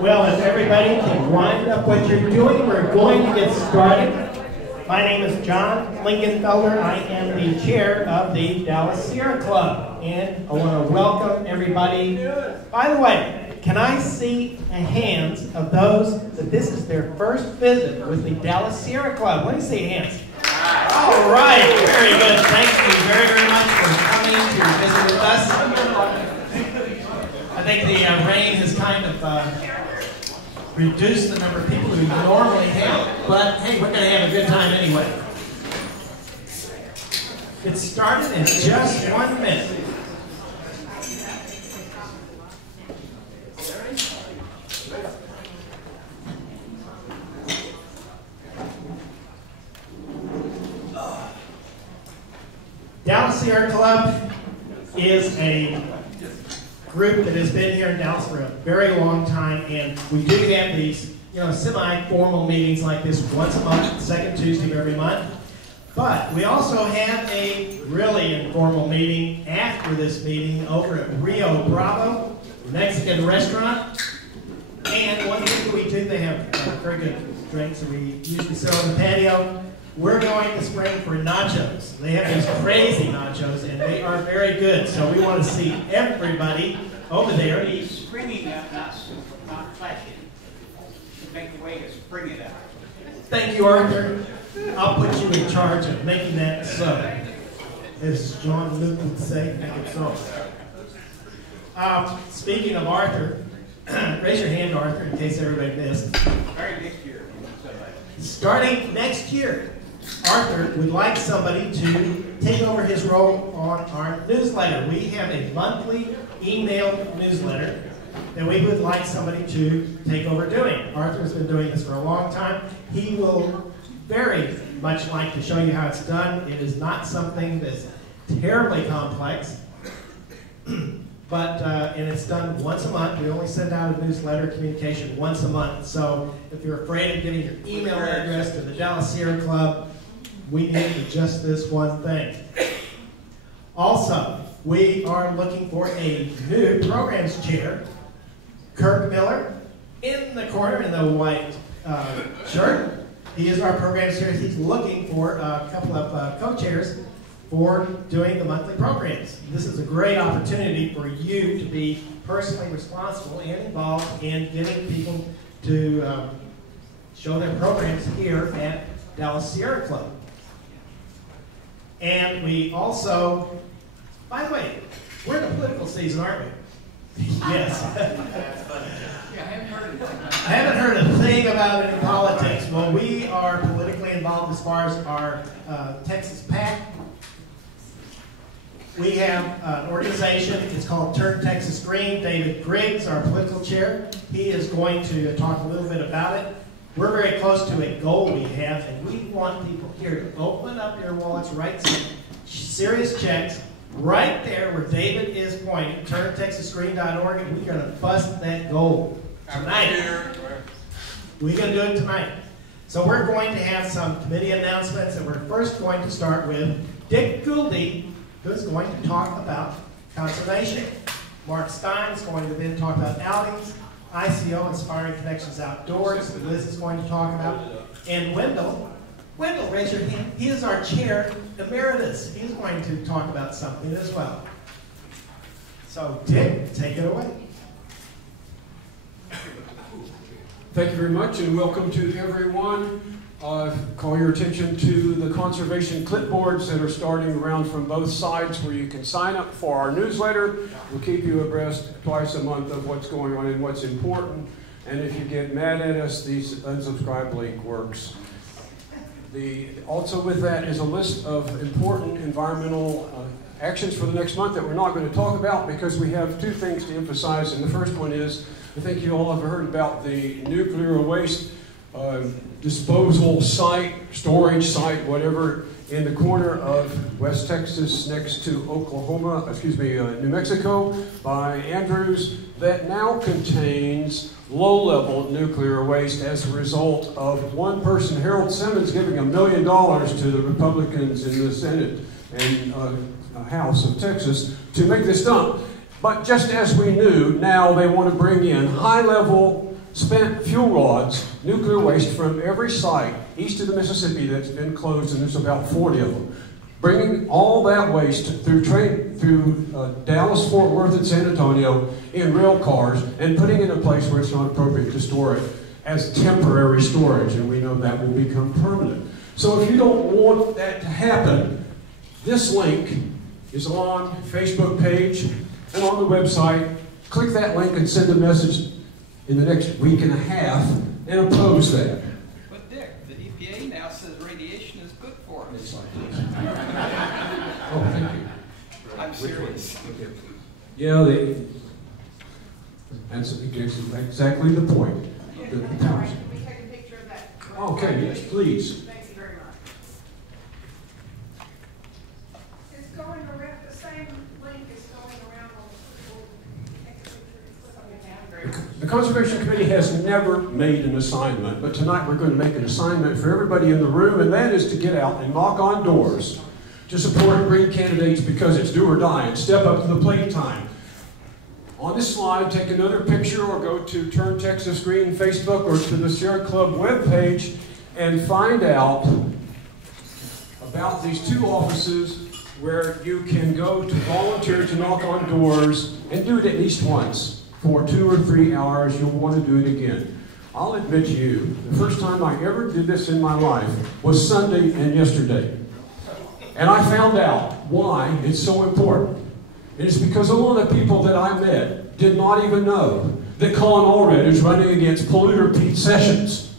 Well, if everybody can wind up what you're doing, we're going to get started. My name is John Lingenfelder. I am the chair of the Dallas Sierra Club, and I want to welcome everybody. By the way, can I see the hands of those that this is their first visit with the Dallas Sierra Club? Let me see hands. All right, very good. Thank you very, very much for coming to visit with us. I think the rain has kind of reduce the number of people who normally have, but hey, we're going to have a good time anyway. It started in just 1 minute. Dallas Sierra Club is a group that has been here in Dallas for a very long time, and we do have these, semi-formal meetings like this once a month, second Tuesday of every month. But we also have a really informal meeting after this meeting over at Rio Bravo Mexican restaurant. And one thing that we do, they have very good drinks, and we usually sit on the patio. We're going to spring for nachos. They have these crazy nachos, and they are very good. So we want to see everybody over there. He's springing up, not flashing. Make the way to spring it up. Thank you, Arthur. I'll put you in charge of making that so. As John Luke would say, make it so. Speaking of Arthur, raise your hand, Arthur, in case everybody missed. Starting next year, Arthur would like somebody to take over his role on our newsletter. We have a monthly email newsletter that we would like somebody to take over doing. Arthur's been doing this for a long time. He will very much like to show you how it's done. It is not something that's terribly complex, but and it's done once a month. We only send out a newsletter communication once a month. So if you're afraid of giving your email address to the Dallas Sierra Club, we need just this one thing. Also, we are looking for a new programs chair. Kirk Miller, in the corner in the white shirt. He is our programs chair. He's looking for a couple of co-chairs for doing the monthly programs. This is a great opportunity for you to be personally responsible and involved in getting people to show their programs here at Dallas Sierra Club. And we also, by the way, we're in the political season, aren't we? Yes. I haven't heard a thing about any politics. Well, we are politically involved as far as our Texas PAC. We have an organization, it's called Turn Texas Green. David Griggs, our political chair, he is going to talk a little bit about it. We're very close to a goal we have, and we want people here to open up their wallets, write some serious checks, right there where David is pointing, turntexasgreen.org, and we're going to bust that goal tonight. We're going to do it tonight. So we're going to have some committee announcements, and we're first going to start with Dick Gouldy, who's going to talk about conservation. Mark Stein is going to then talk about outings. ICO, Inspiring Connections Outdoors, Liz is going to talk about. And Wendell, raise your hand. He is our chair emeritus. He's going to talk about something as well. So, Dick, take it away. Thank you very much, and welcome to everyone. Call your attention to the conservation clipboards that are starting around from both sides where you can sign up for our newsletter. We'll keep you abreast twice a month of what's going on and what's important. And if you get mad at us, the unsubscribe link works. Also with that is a list of important environmental actions for the next month that we're not going to talk about because we have two things to emphasize. And the first one is, I think you all have heard about the nuclear waste disposal site, storage site, whatever, in the corner of West Texas next to New Mexico by Andrews that now contains low-level nuclear waste as a result of one person, Harold Simmons, giving $1 million to the Republicans in the Senate and House of Texas to make this dump. But just as we knew, now they want to bring in high-level spent fuel rods, nuclear waste from every site east of the Mississippi that's been closed, and there's about 40 of them. Bringing all that waste through Dallas, Fort Worth, and San Antonio in rail cars and putting it in a place where it's not appropriate to store it as temporary storage, and we know that will become permanent. So if you don't want that to happen, this link is on Facebook page and on the website. Click that link and send a message in the next week and a half and oppose that. But Dick, the EPA now says radiation is good for us. Oh, thank you. I'm serious. Yeah, that's exactly the point. Can we take a picture of that? Okay, yes, please. Thank you very much. It's going around, the same link is going around on the take a picture. The Conservation Committee has never made an assignment, but tonight we're going to make an assignment for everybody in the room, and that is to get out and knock on doors to support green candidates because it's do or die, and step up to the plate time. On this slide, take another picture or go to Turn Texas Green Facebook or to the Sierra Club webpage and find out about these two offices where you can go to volunteer to knock on doors and do it at least once. For 2 or 3 hours, you'll want to do it again. I'll admit to you, the first time I ever did this in my life was Sunday and yesterday. And I found out why it's so important. It is because a lot of people that I met did not even know that Colin Allred is running against polluter Pete Sessions,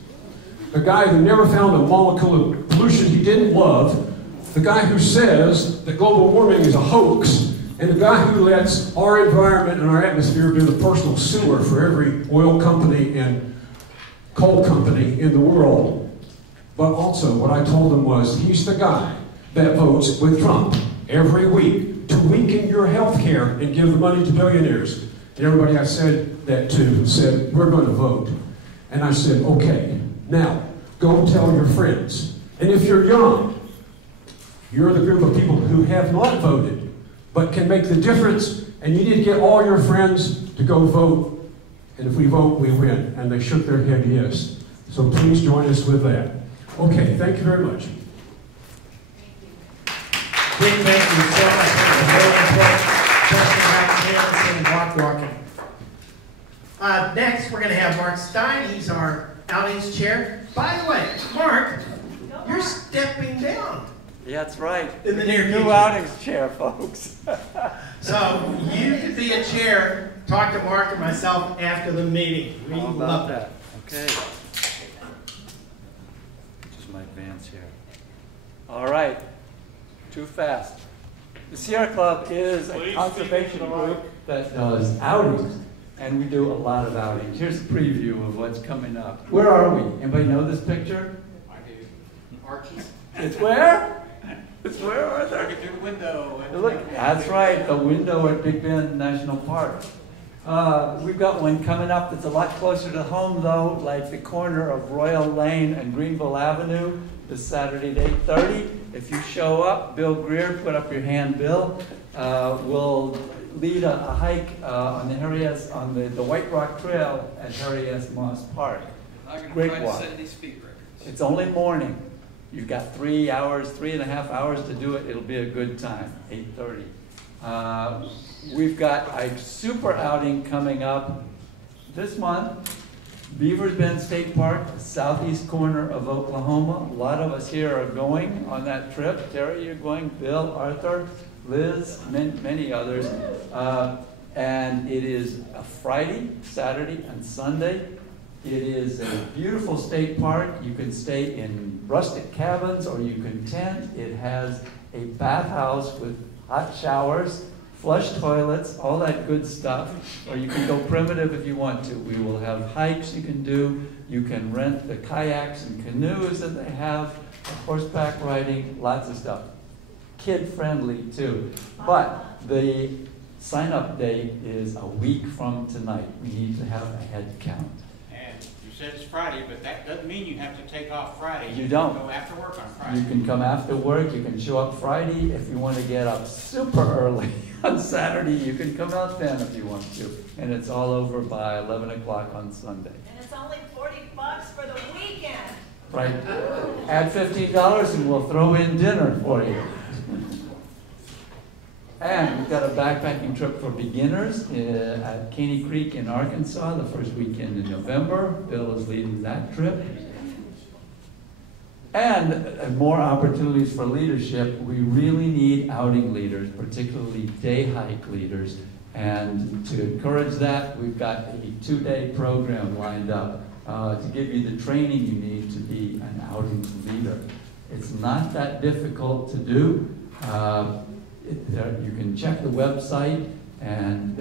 the guy who never found a molecule of pollution he didn't love, the guy who says that global warming is a hoax, and the guy who lets our environment and our atmosphere be the personal sewer for every oil company and coal company in the world. But also, what I told him was, he's the guy that votes with Trump every week to weaken your health care and give the money to billionaires. And everybody I said that to said, we're going to vote. And I said, okay, now, go tell your friends. And if you're young, you're the group of people who have not voted, but can make the difference, and you need to get all your friends to go vote. And if we vote, we win. And they shook their head yes. So please join us with that. Okay, thank you very much. Big thank you so much for the very important question about canvassing and walking. Next, we're going to have Mark Stein. He's our outings chair. By the way, Mark, you're stepping down. Yeah, that's right. In the near New future. outings chair, folks. So you can be a chair. Talk to Mark and myself after the meeting. We How love about that. that? Okay. Just my advance here. All right. Too fast. The Sierra Club is a conservation group that does outings, and we do a lot of outings. Here's a preview of what's coming up. Where are we? Anybody know this picture? I do. Arches. It's where? It's where, Arthur? Look through the window. Look, that's right, the window at Big Bend National Park. We've got one coming up that's a lot closer to home, though, like the corner of Royal Lane and Greenville Avenue, this Saturday at 8:30. If you show up, Bill Greer, put up your hand, Bill, will lead a hike on the White Rock Trail at Harry S. Moss Park. I'm going to Great try to walk. set these speed records. It's only morning. You've got 3 hours, 3.5 hours to do it. It'll be a good time, 8:30. We've got a super outing coming up this month. Beavers Bend State Park, southeast corner of Oklahoma. A lot of us here are going on that trip. Terry, you're going. Bill, Arthur, Liz, many others. And it is a Friday, Saturday, and Sunday. It is a beautiful state park. You can stay in rustic cabins or you can tent. It has a bathhouse with hot showers, flush toilets, all that good stuff. Or you can go primitive if you want to. We will have hikes you can do. You can rent the kayaks and canoes that they have, horseback riding, lots of stuff. Kid-friendly too. But the sign-up date is a week from tonight. We need to have a head count. And you says Friday, but that doesn't mean you have to take off Friday. You don't. Go after work on Friday. You can come after work, you can show up Friday. If you want to get up super early on Saturday, you can come out then if you want to. And it's all over by 11 o'clock on Sunday. And it's only $40 for the weekend. Right? Add $15 and we'll throw in dinner for you. And we've got a backpacking trip for beginners at Caney Creek in Arkansas the first weekend in November. Bill is leading that trip. And more opportunities for leadership. We really need outing leaders, particularly day hike leaders. And to encourage that, we've got a 2-day program lined up to give you the training you need to be an outing leader. It's not that difficult to do. You can check the website, and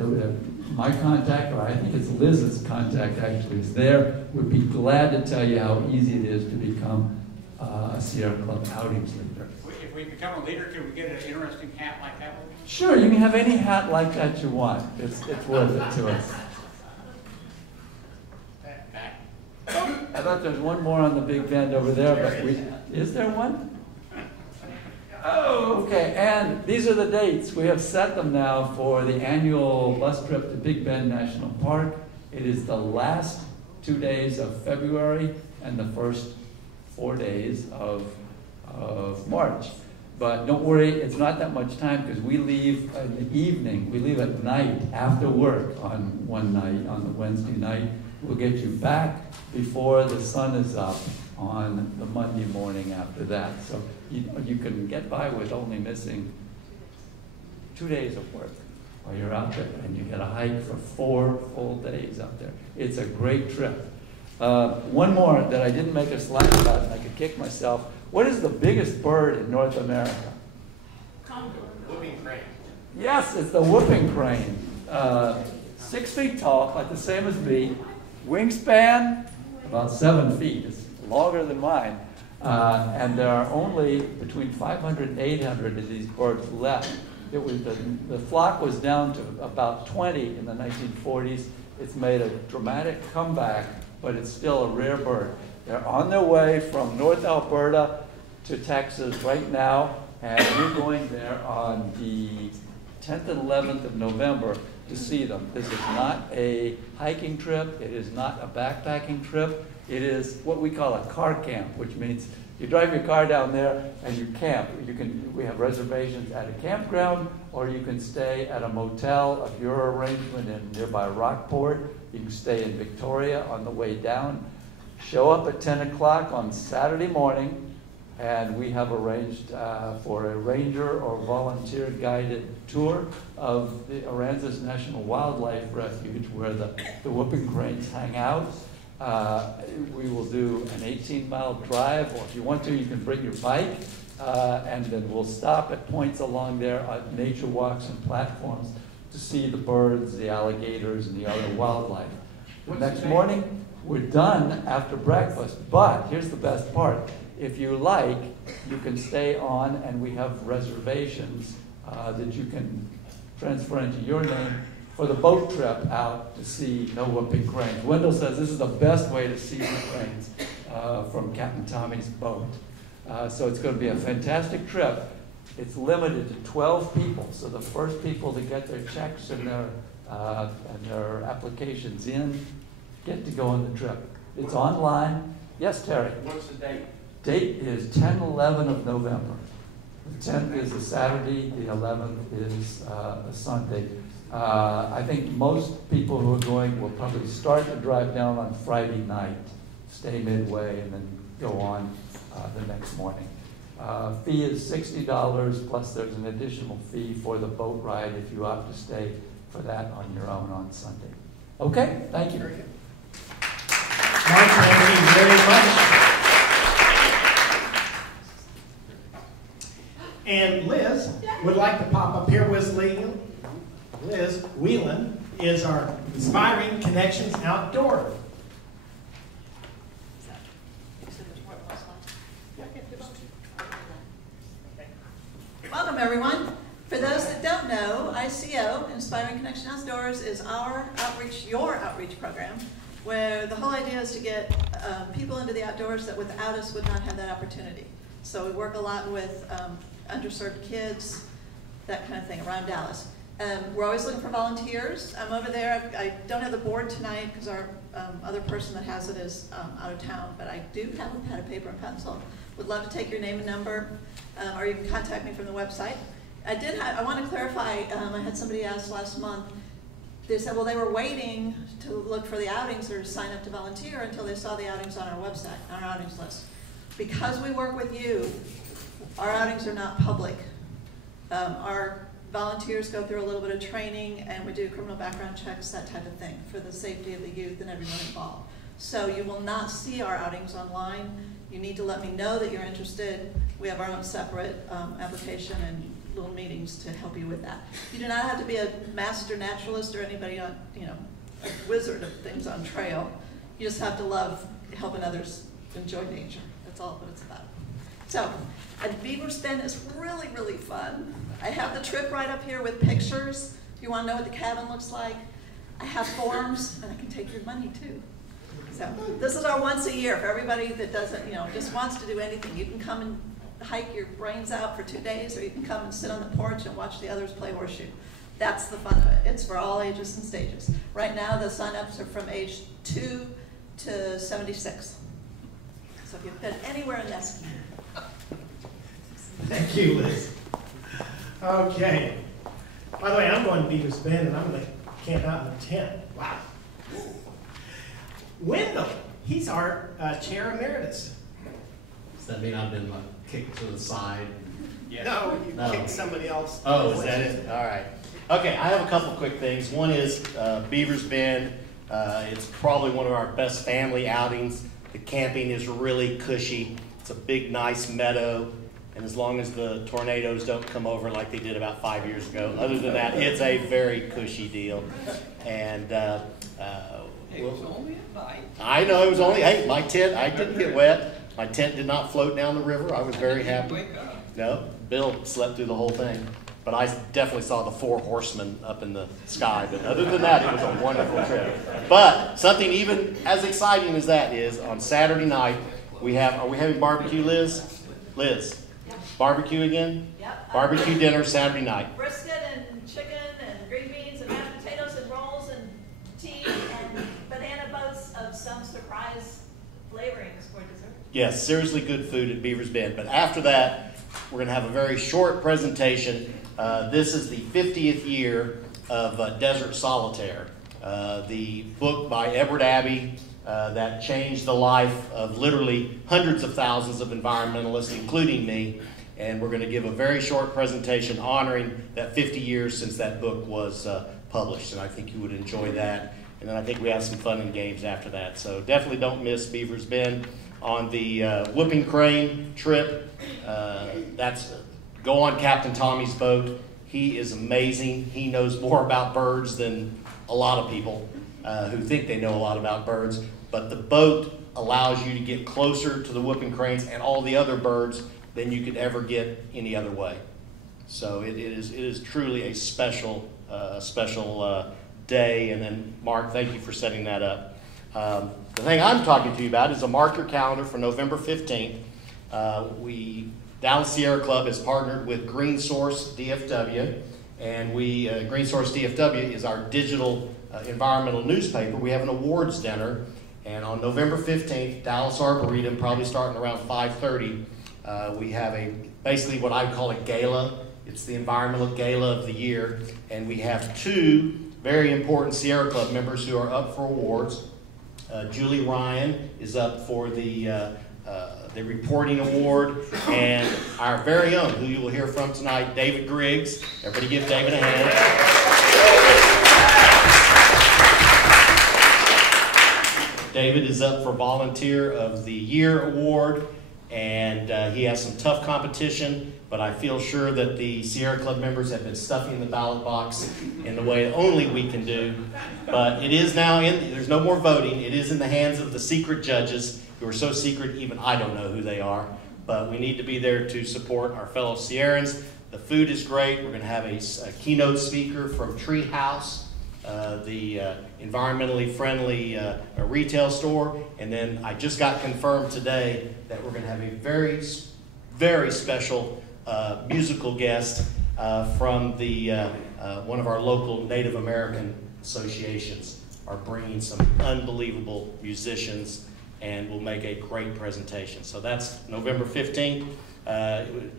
my contact, or I think it's Liz's contact actually, is there. We'd be glad to tell you how easy it is to become a Sierra Club outings leader. If we become a leader, can we get an interesting hat like that one? Sure, you can have any hat like that you want. It's worth it to us. Back. I thought there's one more on the big bend over there, but is there one? Oh, okay, and these are the dates. We have set them now for the annual bus trip to Big Bend National Park. It is the last 2 days of February and the first 4 days of March. But don't worry, it's not that much time because we leave in the evening. We leave at night after work on one night, on the Wednesday night. We'll get you back before the sun is up on the Monday morning after that. So you can get by with only missing 2 days of work while you're out there, and you get a hike for 4 full days out there. It's a great trip. One more that I didn't make a slide about, and I could kick myself. What is the biggest bird in North America? Whooping crane. Yes, it's the whooping crane. 6 feet tall, like the same as me. Wingspan, about 7 feet. It's longer than mine. And there are only between 500 and 800 of these birds left. It was the flock was down to about 20 in the 1940s. It's made a dramatic comeback, but it's still a rare bird. They're on their way from North Alberta to Texas right now, and we're going there on the 10th and 11th of November to see them. This is not a hiking trip. It is not a backpacking trip. It is what we call a car camp, which means you drive your car down there and you camp. We have reservations at a campground, or you can stay at a motel of your arrangement in nearby Rockport. You can stay in Victoria on the way down. Show up at 10 o'clock on Saturday morning, and we have arranged for a ranger or volunteer guided tour of the Aransas National Wildlife Refuge, where the whooping cranes hang out. We will do an 18-mile drive, or if you want to, you can bring your bike, and then we'll stop at points along there at nature walks and platforms to see the birds, the alligators, and the other wildlife. The next morning, we're done after breakfast, but here's the best part. If you like, you can stay on, and we have reservations that you can transfer into your name for the boat trip out to see no whooping cranes. Wendell says this is the best way to see the cranes from Captain Tommy's boat. So it's going to be a fantastic trip. It's limited to 12 people, so the first people to get their checks and their applications in get to go on the trip. It's online. Yes, Terry? What's the date? Date is 10-11 of November. The 10th is a Saturday, the 11th is a Sunday. I think most people who are going will probably start the drive down on Friday night, stay midway, and then go on the next morning. Fee is $60, plus there's an additional fee for the boat ride if you opt to stay for that on your own on Sunday. Okay, thank you. Mark, thank you very much. And Liz would like to pop up here with Liz Whelan is our Inspiring Connections Outdoor. Welcome, everyone. For those that don't know, ICO, Inspiring Connection Outdoors, is our outreach, your outreach program. where the whole idea is to get people into the outdoors that without us would not have that opportunity. So we work a lot with underserved kids, that kind of thing around Dallas. We're always looking for volunteers. I'm over there. I don't have the board tonight because our other person that has it is out of town, but I do have a pen and paper and pencil. Would love to take your name and number, or you can contact me from the website. I want to clarify, I had somebody ask last month, they said, well, they were waiting to look for the outings or to sign up to volunteer until they saw the outings on our website, on our outings list. Because we work with you, our outings are not public. Our volunteers go through a little bit of training, and we do criminal background checks, that type of thing, for the safety of the youth and everyone involved. So you will not see our outings online. You need to let me know that you're interested. We have our own separate application and little meetings to help you with that. You do not have to be a master naturalist or anybody on, a wizard of things on trail. You just have to love helping others enjoy nature. That's all what it's about. So, and Beaver's Bend is really, really fun. I have the trip right up here with pictures. If you want to know what the cabin looks like, I have forms, and I can take your money too. So this is our once a year for everybody that doesn't, just wants to do anything. You can come and hike your brains out for 2 days, or you can come and sit on the porch and watch the others play horseshoe. That's the fun of it. It's for all ages and stages. Right now, the sign-ups are from age 2 to 76. So if you've been anywhere in that. Thank you, Liz. Okay. By the way, I'm going to Beaver's Bend, and I'm going to camp out in a tent. Wow. Wendell, he's our chair emeritus. Does that mean I've been kicked to the side? Yes. No, you kicked somebody else. Oh, is that it? All right. Okay, I have a couple quick things. One is Beaver's Bend. It's probably one of our best family outings. The camping is really cushy. It's a big, nice meadow. And as long as the tornadoes don't come over like they did about 5 years ago, other than that, it's a very cushy deal. And It was only at night. I know it was only, hey, my tent, I didn't get wet. My tent did not float down the river. I was very happy. Wake up. No, Bill slept through the whole thing. But I definitely saw the 4 horsemen up in the sky. But other than that, it was a wonderful trip. But something even as exciting as that is, on Saturday night, are we having barbecue, Liz? Liz, barbecue again? Yep. Barbecue dinner Saturday night. Brisket and chicken and green beans and mashed potatoes and rolls and tea and banana boats of some surprise flavorings for dessert. Yes, seriously good food at Beaver's Bend. But after that, we're going to have a very short presentation. This is the 50th year of Desert Solitaire, the book by Edward Abbey that changed the life of literally hundreds of thousands of environmentalists, including me. And we're going to give a very short presentation honoring that 50 years since that book was published. And I think you would enjoy that. And then I think we have some fun and games after that. So definitely don't miss Beaver's Bend. On the Whooping Crane trip, go on Captain Tommy's boat. He is amazing. He knows more about birds than a lot of people who think they know a lot about birds. But the boat allows you to get closer to the whooping cranes and all the other birds than you could ever get any other way. So it is truly a special day. And then, Mark, thank you for setting that up. The thing I'm talking to you about is a mark your calendar for November 15th. Dallas Sierra Club has partnered with Green Source DFW, and Green Source DFW is our digital environmental newspaper. We have an awards dinner, and on November 15th, Dallas Arboretum, probably starting around 5:30, we have basically what I call a gala. It's the environmental gala of the year, and we have 2 very important Sierra Club members who are up for awards. Julie Ryan is up for the reporting award, and our very own, who you will hear from tonight, David Griggs. Everybody give David a hand. David is up for Volunteer of the Year award, and he has some tough competition, but I feel sure that the Sierra Club members have been stuffing the ballot box in the way only we can do. But it is now there's no more voting. It is in the hands of the secret judges, who are so secret even I don't know who they are. But we need to be there to support our fellow Sierrans. The food is great. We're going to have a keynote speaker from Tree House, the environmentally friendly retail store. And then I just got confirmed today that we're going to have a very, very special musical guest from the one of our local Native American associations are bringing some unbelievable musicians and will make a great presentation. So that's November 15th.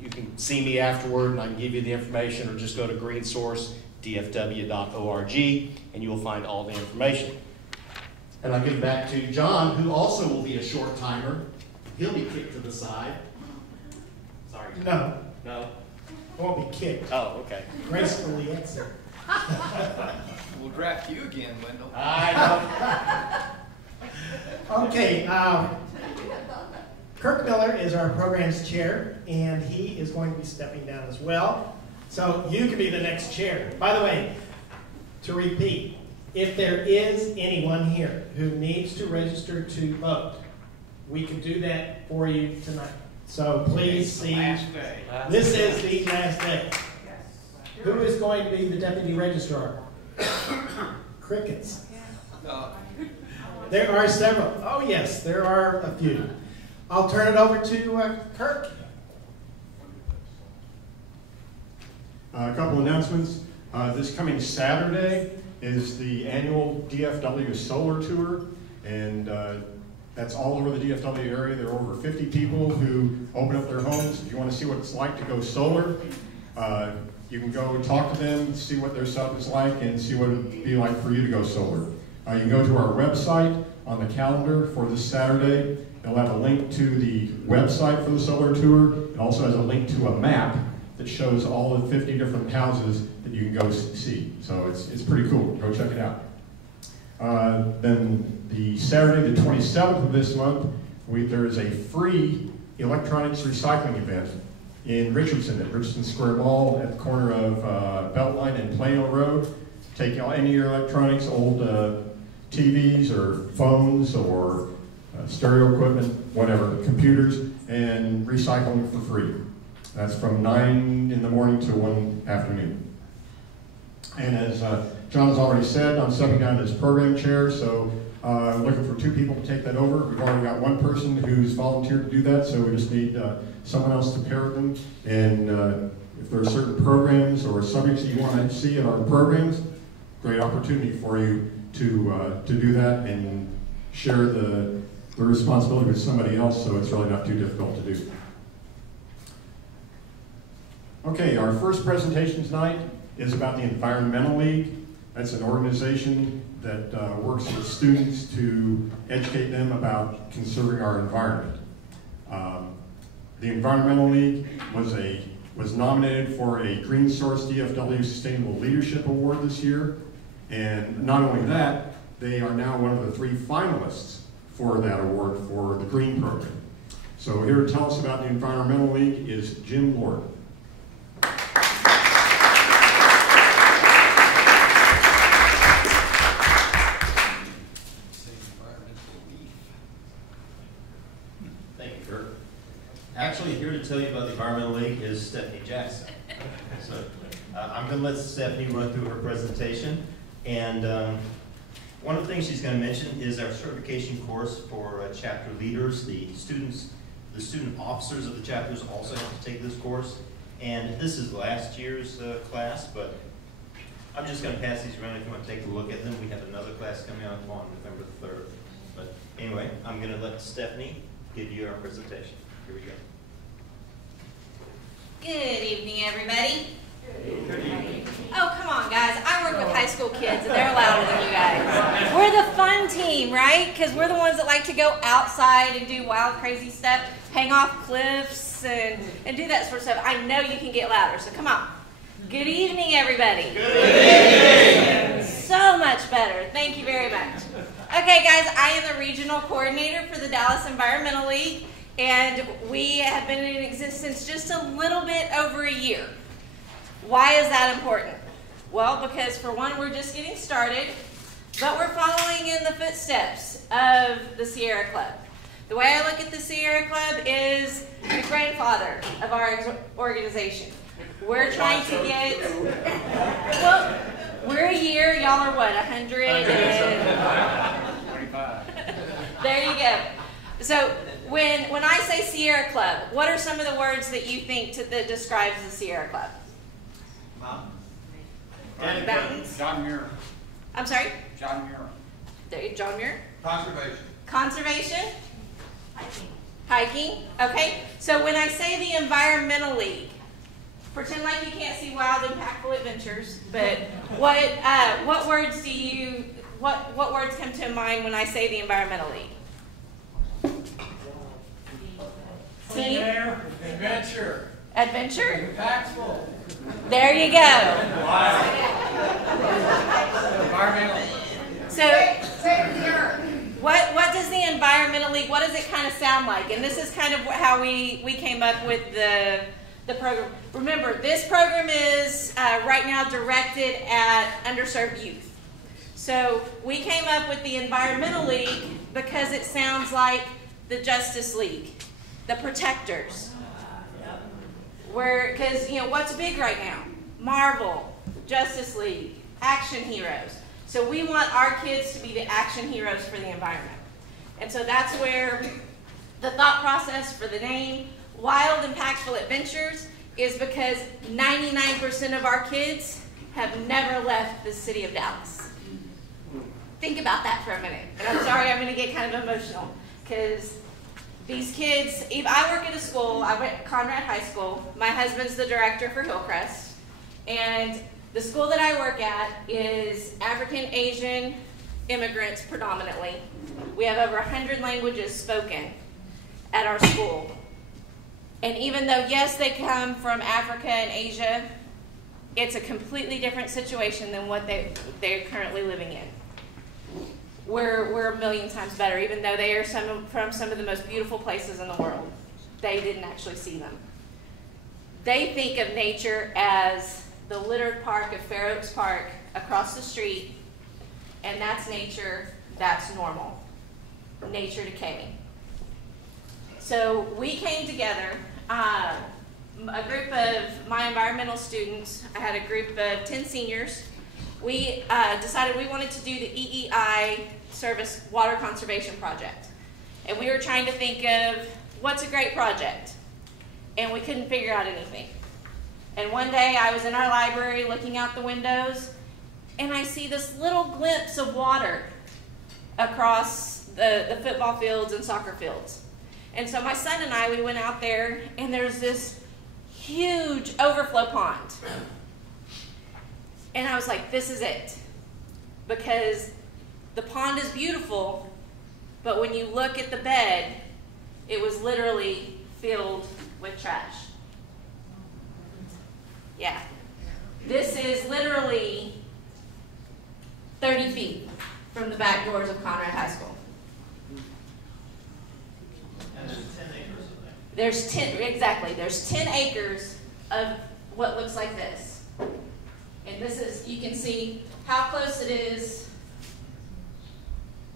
You can see me afterward and I can give you the information, or just go to greensourcedfw.org and you will find all the information. And I'll give it back to John, who also will be a short timer. He'll be kicked to the side. Sorry. No, No? won't be kicked. Oh, okay. Gracefully exit. We'll draft you again, Wendell. I know. Okay, Kirk Miller is our program's chair, and he is going to be stepping down as well. So you can be the next chair. By the way, to repeat, if there is anyone here who needs to register to vote, we can do that for you tonight. So please see. Last day. This is the last day. Who is going to be the deputy registrar? Crickets. There are several. Oh yes, there are a few. I'll turn it over to Kirk. A couple announcements. This coming Saturday is the annual DFW Solar Tour, and that's all over the DFW area. There are over 50 people who open up their homes. If you want to see what it's like to go solar, you can go and talk to them, see what their setup is like, and see what it would be like for you to go solar. You can go to our website on the calendar for this Saturday. It'll have a link to the website for the solar tour. It also has a link to a map that shows all the 50 different houses that you can go see. So it's pretty cool. Go check it out. Then the Saturday, the 27th of this month, there is a free electronics recycling event in Richardson at Richardson Square Mall at the corner of Beltline and Plano Road. Take any of your electronics, old TVs or phones or stereo equipment, whatever, computers, and recycle them for free. That's from 9 in the morning to 1 afternoon. And as John has already said, I'm stepping down as program chair, so I'm looking for 2 people to take that over. We've already got 1 person who's volunteered to do that, so we just need someone else to pair with them. And if there are certain programs or subjects that you want to see in our programs, great opportunity for you to do that and share the responsibility with somebody else, so it's really not too difficult to do. Okay, our first presentation tonight is about the Environmental League. That's an organization that works with students to educate them about conserving our environment. The Environmental League was nominated for a Green Source DFW Sustainable Leadership Award this year. And not only that, they are now one of the 3 finalists for that award for the Green Program. So here to tell us about the Environmental League is Jim Lord. Thank you, Kurt. Actually, here to tell you about the Environmental League is Stephanie Jackson. So I'm going to let Stephanie run through her presentation. And one of the things she's going to mention is our certification course for chapter leaders. The student officers of the chapters also have to take this course. And this is last year's class, but I'm just going to pass these around if you want to take a look at them. We have another class coming out on November 3rd. But anyway, I'm going to let Stephanie give you our presentation. Here we go. Good evening, everybody. Oh, come on, guys. I work with high school kids, and they're louder than you guys. We're the fun team, right? Because we're the ones that like to go outside and do wild, crazy stuff, hang off cliffs, and do that sort of stuff. I know you can get louder, so come on. Good evening, everybody. Good evening. So much better. Thank you very much. Okay, guys, I am the regional coordinator for the Dallas Environmental League, and we have been in existence just a little bit over a year. Why is that important? Well, because for one, we're just getting started, but we're following in the footsteps of the Sierra Club. The way I look at the Sierra Club is the grandfather of our organization. We're trying to get, well, We're a year, y'all are what, 100? 25. There you go. So when I say Sierra Club, what are some of the words that you think that describes the Sierra Club? Mountains. John Muir. I'm sorry? John Muir. There you, John Muir. Conservation. Conservation. Hiking. Okay. So when I say the Environmental League, pretend like you can't see Wild Impactful Adventures, but what words do you what words come to mind when I say the Environmental League? Team. Adventure. Adventure. Impactful. There you go. Environmental. So what does the Environmental League, what does it kind of sound like? And this is kind of how we came up with the program. Remember, this program is right now directed at underserved youth. So we came up with the Environmental League because it sounds like the Justice League, the Protectors. Because, what's big right now? Marvel, Justice League, action heroes. So we want our kids to be the action heroes for the environment. And so that's where the thought process for the name, Wild Impactful Adventures, is because 99% of our kids have never left the city of Dallas. Think about that for a minute. And I'm sorry, I'm going to get kind of emotional, because these kids, I work at a school, I went to Conrad High School. My husband's the director for Hillcrest. And the school that I work at is African Asian immigrants predominantly. We have over 100 languages spoken at our school. And even though, yes, they come from Africa and Asia, it's a completely different situation than what they're currently living in. We're a million times better, even though they are from some of the most beautiful places in the world. They didn't actually see them. They think of nature as the littered park of Fair Oaks Park across the street, and that's nature, that's normal. Nature decay. So we came together, a group of my environmental students. I had a group of 10 seniors. We decided we wanted to do the EEI Service Water Conservation Project. And we were trying to think of what's a great project. And we couldn't figure out anything. And one day I was in our library looking out the windows, and I see this little glimpse of water across the football fields and soccer fields. And so my son and I, we went out there, and there's this huge overflow pond. And I was like, this is it. Because the pond is beautiful, but when you look at the bed, it was literally filled with trash. Yeah. This is literally 30 feet from the back doors of Conrad High School. And there's 10 acres of that. There's 10 acres of what looks like this. And this is, you can see how close it is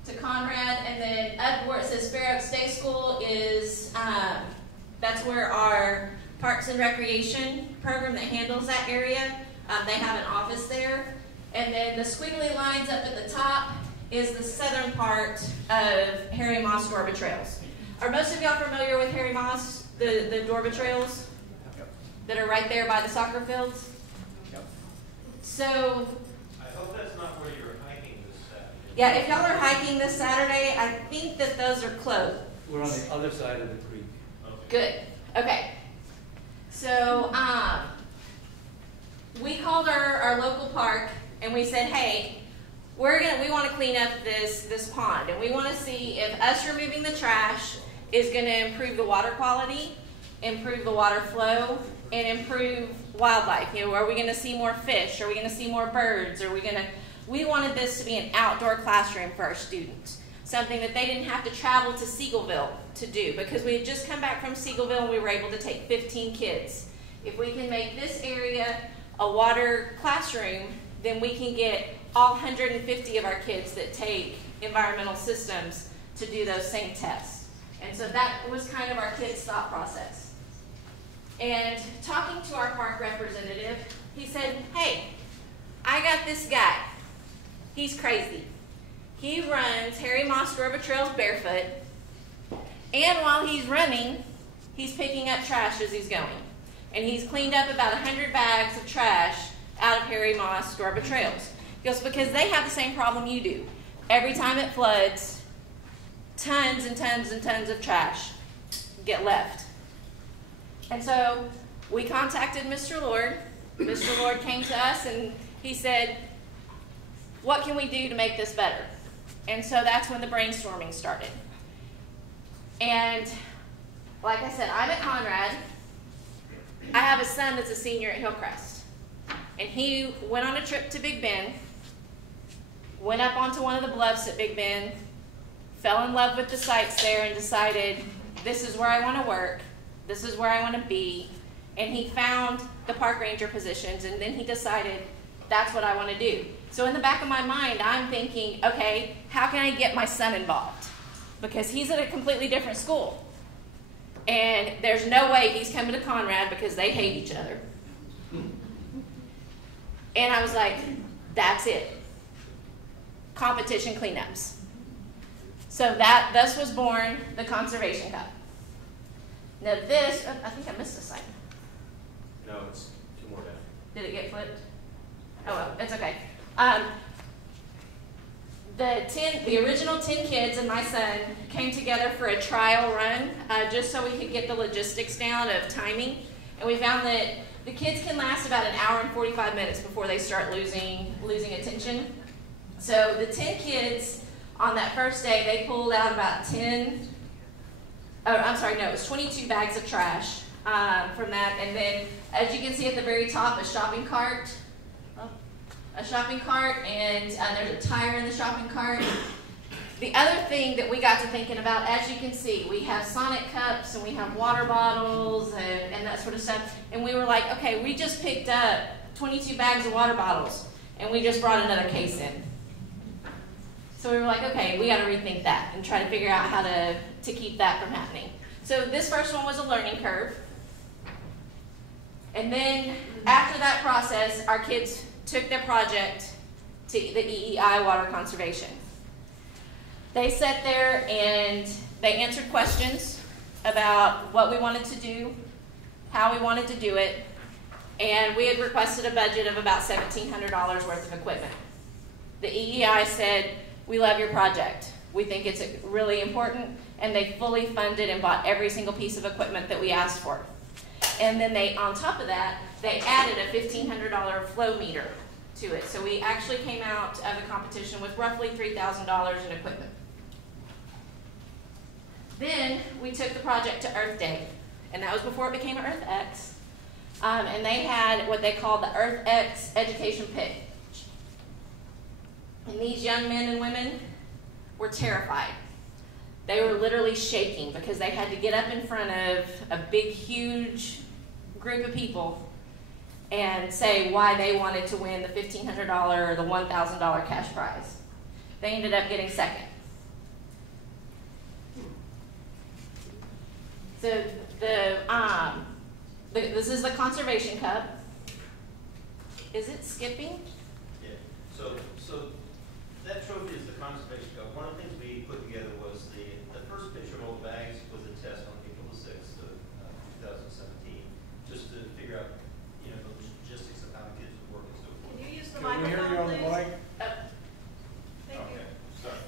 to Conrad, and then up where it says Fair Oaks Day School is, that's where our Parks and Recreation program that handles that area, they have an office there. And then the squiggly lines up at the top is the southern part of Harry Moss Dorba Trails. Are most of y'all familiar with Harry Moss, the Dorba Trails that are right there by the soccer fields? So, I hope that's not where you're hiking this Saturday. yeah, if y'all are hiking this Saturday, I think that those are closed. We're on the other side of the creek. Good. Okay. So, we called our local park and we said, hey, we want to clean up this pond, and we want to see if us removing the trash is going to improve the water quality, improve the water flow, and improve wildlife. Are we going to see more fish? Are we going to see more birds? We wanted this to be an outdoor classroom for our students, something that they didn't have to travel to Seagoville to do, because we had just come back from Seagoville and we were able to take 15 kids. If we can make this area a water classroom, then we can get all 150 of our kids that take environmental systems to do those same tests. And so that was kind of our kids' thought process. And talking to our park representative, he said, hey, I got this guy. He's crazy. He runs Harry Moss Scorba Trails barefoot, and while he's running, he's picking up trash as he's going. And he's cleaned up about 100 bags of trash out of Harry Moss Scorba Trails. He goes, because they have the same problem you do. Every time it floods, tons and tons and tons of trash get left. And so we contacted Mr. Lord. Mr. Lord came to us and he said, what can we do to make this better? And so that's when the brainstorming started. And like I said, I'm at Conrad. I have a son that's a senior at Hillcrest. And he went on a trip to Big Bend, went up onto one of the bluffs at Big Bend, fell in love with the sights there and decided, this is where I want to work, this is where I want to be. And he found the park ranger positions, and then he decided, that's what I want to do. So in the back of my mind, I'm thinking, okay, how can I get my son involved? Because he's at a completely different school. And there's no way he's coming to Conrad because they hate each other. And I was like, that's it. Competition cleanups. So thus was born the Conservation Cup. Now this, I think I missed a slide. No, it's 2 more down. Did it get flipped? Oh well, it's okay. The original 10 kids and my son came together for a trial run, just so we could get the logistics down of timing. And we found that the kids can last about 1 hour and 45 minutes before they start losing attention. So the 10 kids on that first day, they pulled out about 22 bags of trash from that. And then, as you can see at the very top, a shopping cart, and there's a tire in the shopping cart. The other thing that we got to thinking about, as you can see, we have Sonic cups and we have water bottles and that sort of stuff. And we were like, okay, we just picked up 22 bags of water bottles and we just brought another case in. So we were like, okay, we got to rethink that and try to figure out how to keep that from happening. So this first one was a learning curve. And then after that process, our kids took their project to the EEI Water Conservation. They sat there and they answered questions about what we wanted to do, how we wanted to do it, and we had requested a budget of about $1,700 worth of equipment. The EEI said, we love your project. We think it's really important, and they fully funded and bought every single piece of equipment that we asked for. And then on top of that, they added a $1,500 flow meter to it. So we actually came out of the competition with roughly $3,000 in equipment. Then we took the project to Earth Day, and that was before it became Earth X. And they had what they called the Earth X Education Pitch. And these young men and women were terrified. They were literally shaking because they had to get up in front of a big, huge group of people and say why they wanted to win the $1,500 or the $1,000 cash prize. They ended up getting second. So this is the Conservation Cup. Is it skipping? Yeah. So that trophy is the Conservation Cup. One of the things we put together was the first picture of all the bags was a test on April the 6th of 2017, just to figure out, the logistics of how the kids would work and so forth. Can you use the Can we hear you on the microphone, mic? please? Thank you. Sorry.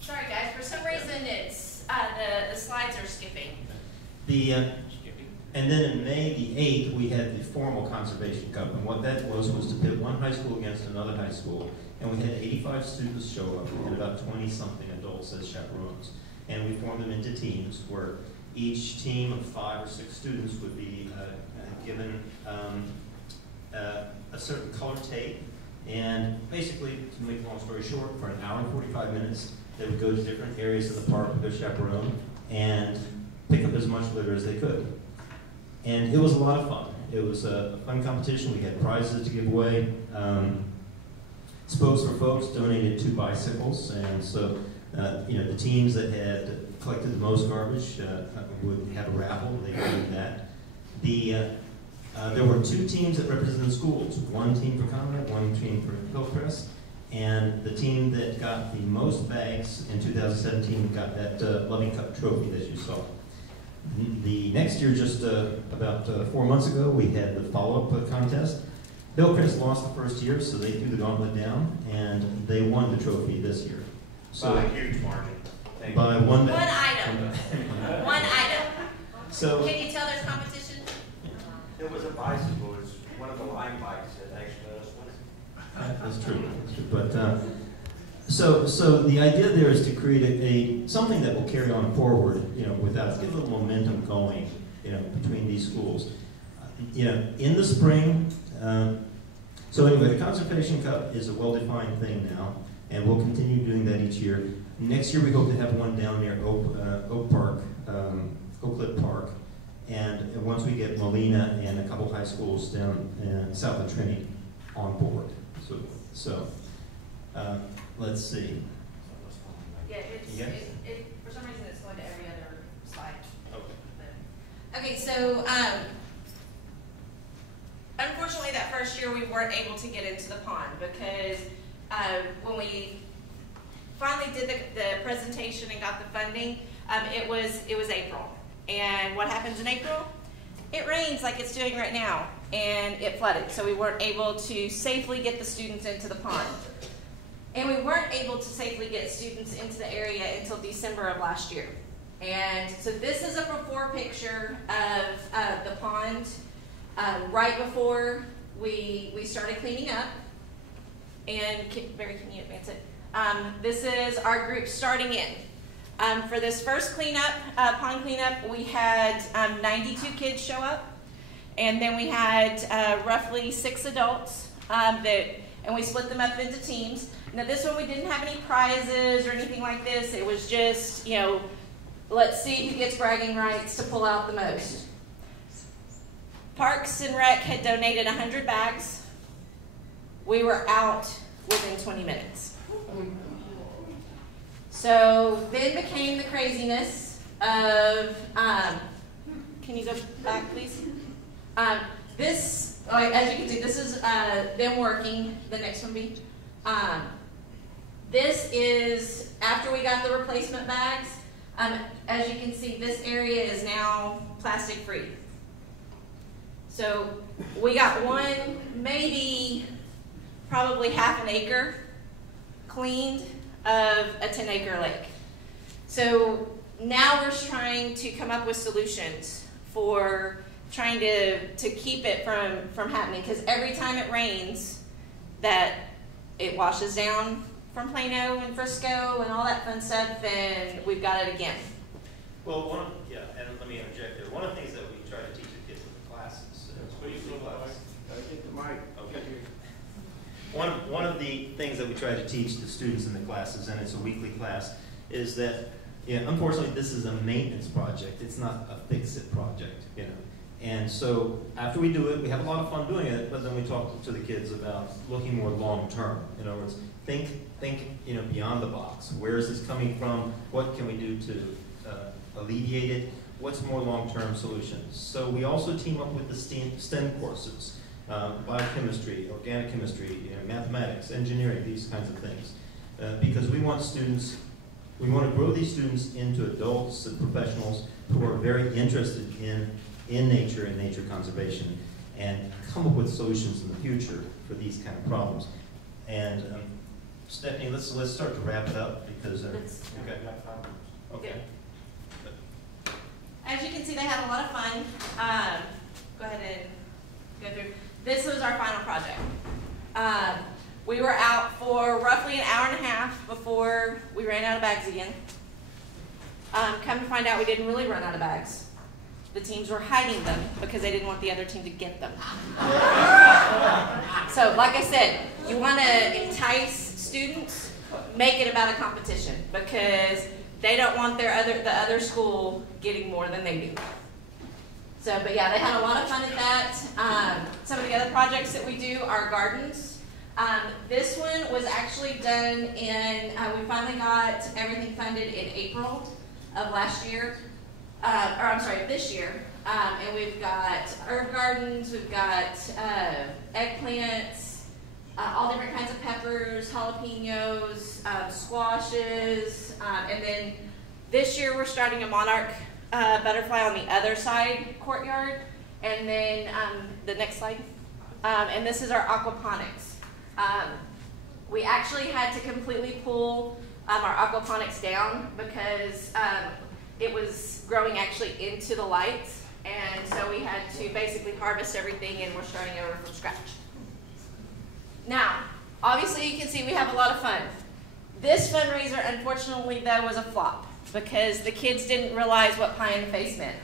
Sorry guys, for some reason it's, the slides are skipping. And then in May the 8th, we had the formal Conservation Cup, and what that was to pit one high school against another high school, and we had 85 students show up and about 20-something adults as chaperones. And we formed them into teams where each team of 5 or 6 students would be given a certain color tape, and basically, to make a long story short, for 1 hour and 45 minutes, they would go to different areas of the park with their chaperone and pick up as much litter as they could. And it was a lot of fun. It was a fun competition. We had prizes to give away. Spokes for Folks donated 2 bicycles, and so the teams that had collected the most garbage would have a raffle. They would do that. There were 2 teams that represented schools, 1 team for Conrad, 1 team for Hillcrest, and the team that got the most bags in 2017 got that Loving Cup trophy that you saw. The next year, just about 4 months ago, we had the follow-up contest. Hillcrest lost the first year, so they threw the gauntlet down, and they won the trophy this year. So by a huge margin. By one item. One item. So can you tell there's competition? It was a bicycle. It's one of the line bikes that actually let us win. That's true. That's true. But so the idea there is to create a something that will carry on forward, without get a little momentum going, between these schools. In the spring. So anyway, the Conservation Cup is a well-defined thing now, and we'll continue doing that each year. Next year we hope to have one down near Oak Park, Oak Cliff Park, and once we get Molina and a couple high schools down south of Trinity on board. So let's see. Yeah, for some reason it's going to every other slide. Okay, so unfortunately that first year we weren't able to get into the pond because when we finally did the presentation and got the funding, it was April. And what happens in April? It rains like it's doing right now, and it flooded. So we weren't able to safely get the students into the pond. And we weren't able to safely get students into the area until December of last year. And so this is a before picture of the pond right before we started cleaning up. And Barry, can you advance it? This is our group starting in. For this first cleanup, pond cleanup, we had 92 kids show up, and then we had roughly 6 adults, and we split them up into teams. Now this one we didn't have any prizes or anything like this. It was just, let's see who gets bragging rights to pull out the most. Parks and Rec had donated 100 bags. We were out within 20 minutes. So then became the craziness of, can you go back please? This, as you can see, this is them working, the next one be. This is after we got the replacement bags. As you can see, this area is now plastic free. So we got one, maybe probably half an acre cleaned of a 10-acre lake. So now we're trying to come up with solutions for trying to keep it from happening, because every time it rains, that it washes down from Plano and Frisco and all that fun stuff, and we've got it again. Well, and let me interject there. One of the things that we try to teach the kids in the classes, Get the mic. Okay. One of the things that we try to teach the students in the classes, and it's a weekly class, is that unfortunately this is a maintenance project. It's not a fix-it project, And so after we do it, we have a lot of fun doing it, but then we talk to the kids about looking more long-term. In other words, think beyond the box. Where is this coming from? What can we do to alleviate it? What's more long-term solutions? So we also team up with the STEM courses, biochemistry, organic chemistry, mathematics, engineering, these kinds of things. Because we want to grow these students into adults and professionals who are very interested in nature and nature conservation, and come up with solutions in the future for these kind of problems. And Stephanie, let's start to wrap it up because okay. As you can see, they had a lot of fun. Go ahead and go through. This was our final project. We were out for roughly an hour and a half before we ran out of bags again. Come to find out, we didn't really run out of bags. The teams were hiding them because they didn't want the other team to get them. So, like I said, you want to entice students, make it about a competition, because they don't want the other school getting more than they do. So, but yeah, they had a lot of fun at that. Some of the other projects that we do are gardens. This one was actually done in, we finally got everything funded in April of last year. This year. And we've got herb gardens, we've got eggplants, all different kinds of peppers, jalapenos, squashes, and then this year we're starting a monarch butterfly on the other side courtyard, and then the next slide. And this is our aquaponics. We actually had to completely pull our aquaponics down because it was growing actually into the lights, and so we had to basically harvest everything, and we're starting over from scratch. Now, obviously you can see we have a lot of fun. This fundraiser, unfortunately, though, was a flop because the kids didn't realize what pie in the face meant.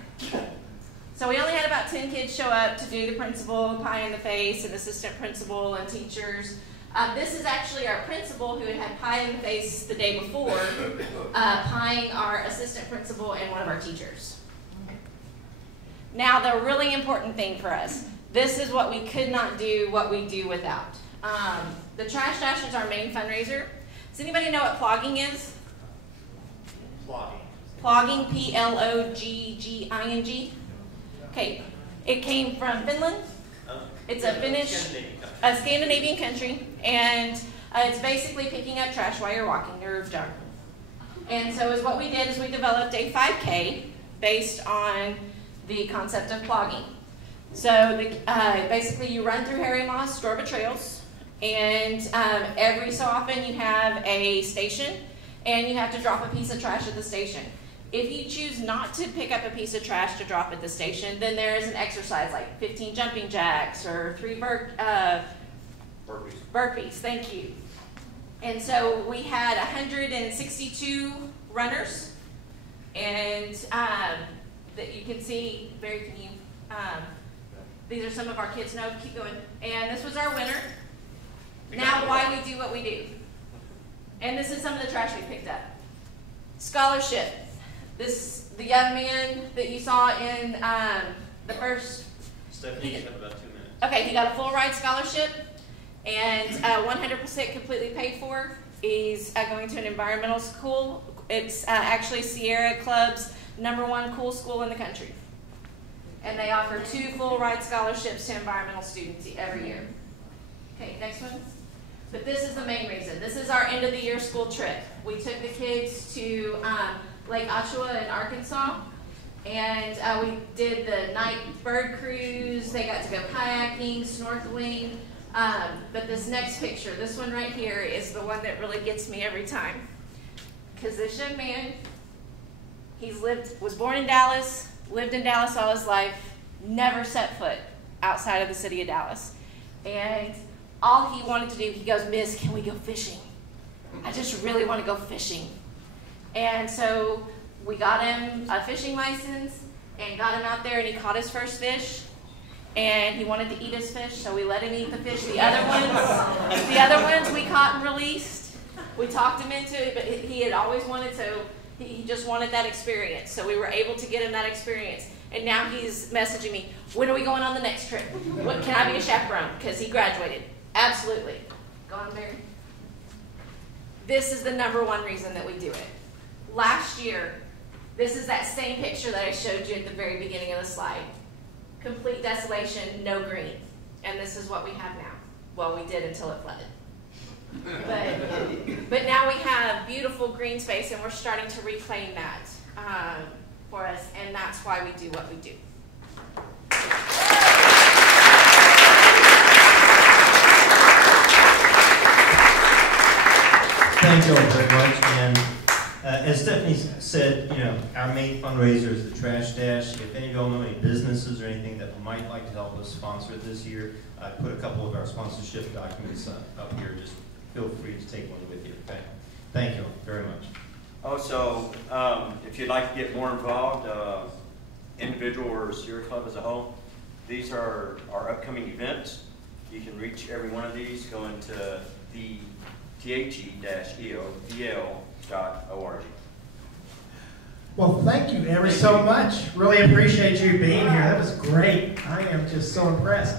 So we only had about 10 kids show up to do the principal, pie in the face, and assistant principal and teachers. This is actually our principal who had had pie in the face the day before, pieing our assistant principal and one of our teachers. Now, the really important thing for us, this is what we could not do, what we do without. The Trash Dash is our main fundraiser. Does anybody know what plogging is? Plogging. Plogging, P-L-O-G-G-I-N-G. Okay, it came from Finland. It's a Finnish, a Scandinavian country, and it's basically picking up trash while you're walking or jogging. And so what we did is we developed a 5K based on the concept of plogging. So basically you run through Harry Moss Storba Trails, and every so often you have a station, and you have to drop a piece of trash at the station. If you choose not to pick up a piece of trash to drop at the station, then there is an exercise like 15 jumping jacks or 3 burpees. Thank you. And so we had 162 runners, and that you can see, Barry, can you, these are some of our kids. No, keep going. And this was our winner. Now why we do what we do. And this is some of the trash we picked up. Scholarship. The young man that you saw in the first... Stephanie, you have about 2 minutes. Okay, he got a full ride scholarship, and 100% completely paid for. He's going to an environmental school. It's actually Sierra Club's #1 cool school in the country. And they offer 2 full ride scholarships to environmental students every year. Okay, next one. But this is the main reason. This is our end of the year school trip. We took the kids to Lake Oshawa in Arkansas, and we did the night bird cruise. They got to go kayaking, snorkeling. But this next picture, this one right here, is the one that really gets me every time. Because this young man, was born in Dallas, lived in Dallas all his life, never set foot outside of the city of Dallas. And all he wanted to do, he goes, "Miss, can we go fishing? I just really want to go fishing." And so we got him a fishing license and got him out there, and he caught his first fish. And he wanted to eat his fish, so we let him eat the fish. The other ones we caught and released. We talked him into it, but he had always wanted to. He just wanted that experience, so we were able to get him that experience. And now he's messaging me, "When are we going on the next trip? What, can I be a chaperone?" Because he graduated. Absolutely. Go on, Barry. This is the #1 reason that we do it. Last year, this is that same picture that I showed you at the very beginning of the slide. Complete desolation, no green. And this is what we have now. Well, we did until it flooded. But now we have beautiful green space, and we're starting to reclaim that for us, and that's why we do what we do. Thank you all very much. And as Stephanie said, our main fundraiser is the Trash Dash. If any of y'all know any businesses or anything that might like to help us sponsor it this year, I put a couple of our sponsorship documents up here. Just feel free to take one with you. Okay? Thank you all very much. Also, if you'd like to get more involved, individual or Sierra Club as a whole, these are our upcoming events. You can reach every one of these going to the the-eovl.org. Well, thank you ever so much. Really appreciate you being here. That was great. I am just so impressed.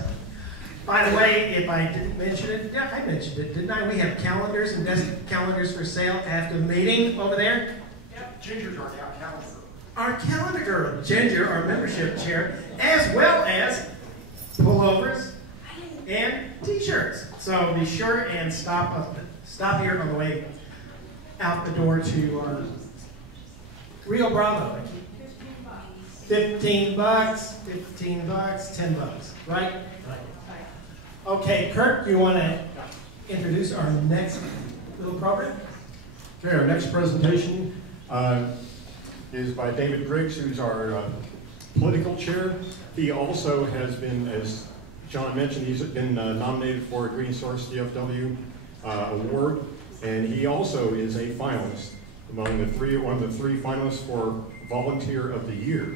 By the way, if I didn't mention it, yeah, I mentioned it, didn't I? We have calendars and desk calendars for sale after the meeting over there. Yep, Ginger's already out calendar. our calendar girl, Ginger, our membership chair, as well as pullovers and t-shirts. So be sure and stop here on the way out the door to Rio Bravo. 15 bucks, 15 bucks, 10 bucks, right? Right. Okay, Kirk, you want to introduce our next little program? Okay, our next presentation is by David Griggs, who's our political chair. He also has been, as John mentioned, he's been nominated for a Green Source DFW award, and he also is a finalist among one of the three finalists for Volunteer of the Year.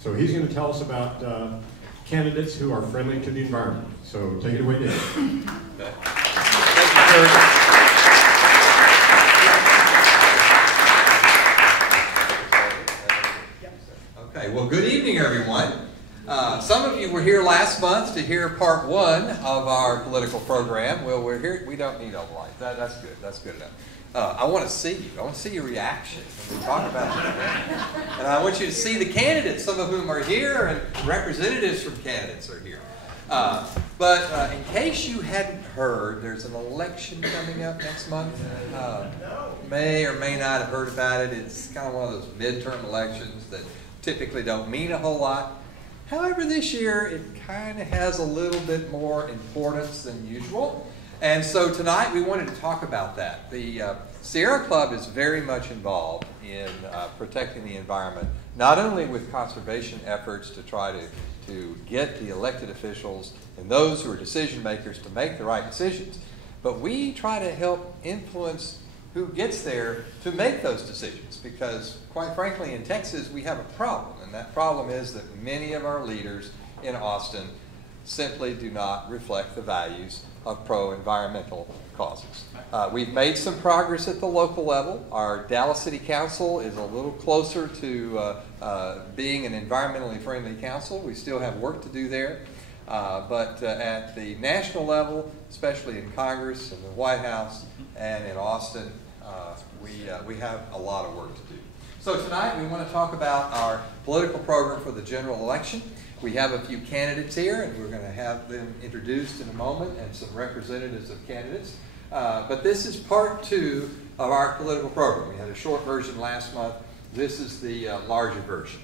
So he's going to tell us about candidates who are friendly to the environment. So take it away, David. Thank you, Kurt. Okay, well, good evening, everyone. Some of you were here last month to hear part one of our political program. Well, we're here. We don't need all the lights. That's good. That's good enough. I want to see you. I want to see your reaction when we talk about it. And I want you to see the candidates, some of whom are here, and representatives from candidates are here. But in case you hadn't heard, there's an election coming up next month. May or may not have heard about it. It's kind of one of those midterm elections that typically don't mean a whole lot. However, this year it kind of has a little bit more importance than usual. And so tonight we wanted to talk about that. The Sierra Club is very much involved in protecting the environment, not only with conservation efforts to try to get the elected officials and those who are decision makers to make the right decisions, but we try to help influence who gets there to make those decisions, because quite frankly in Texas we have a problem, and that problem is that many of our leaders in Austin simply do not reflect the values of pro-environmental causes. We've made some progress at the local level. Our Dallas City Council is a little closer to being an environmentally friendly council. We still have work to do there. But at the national level, especially in Congress and the White House and in Austin, we have a lot of work to do. So tonight we want to talk about our political program for the general election. We have a few candidates here, and we're going to have them introduced in a moment, and some representatives of candidates. But this is part two of our political program. We had a short version last month. This is the larger version.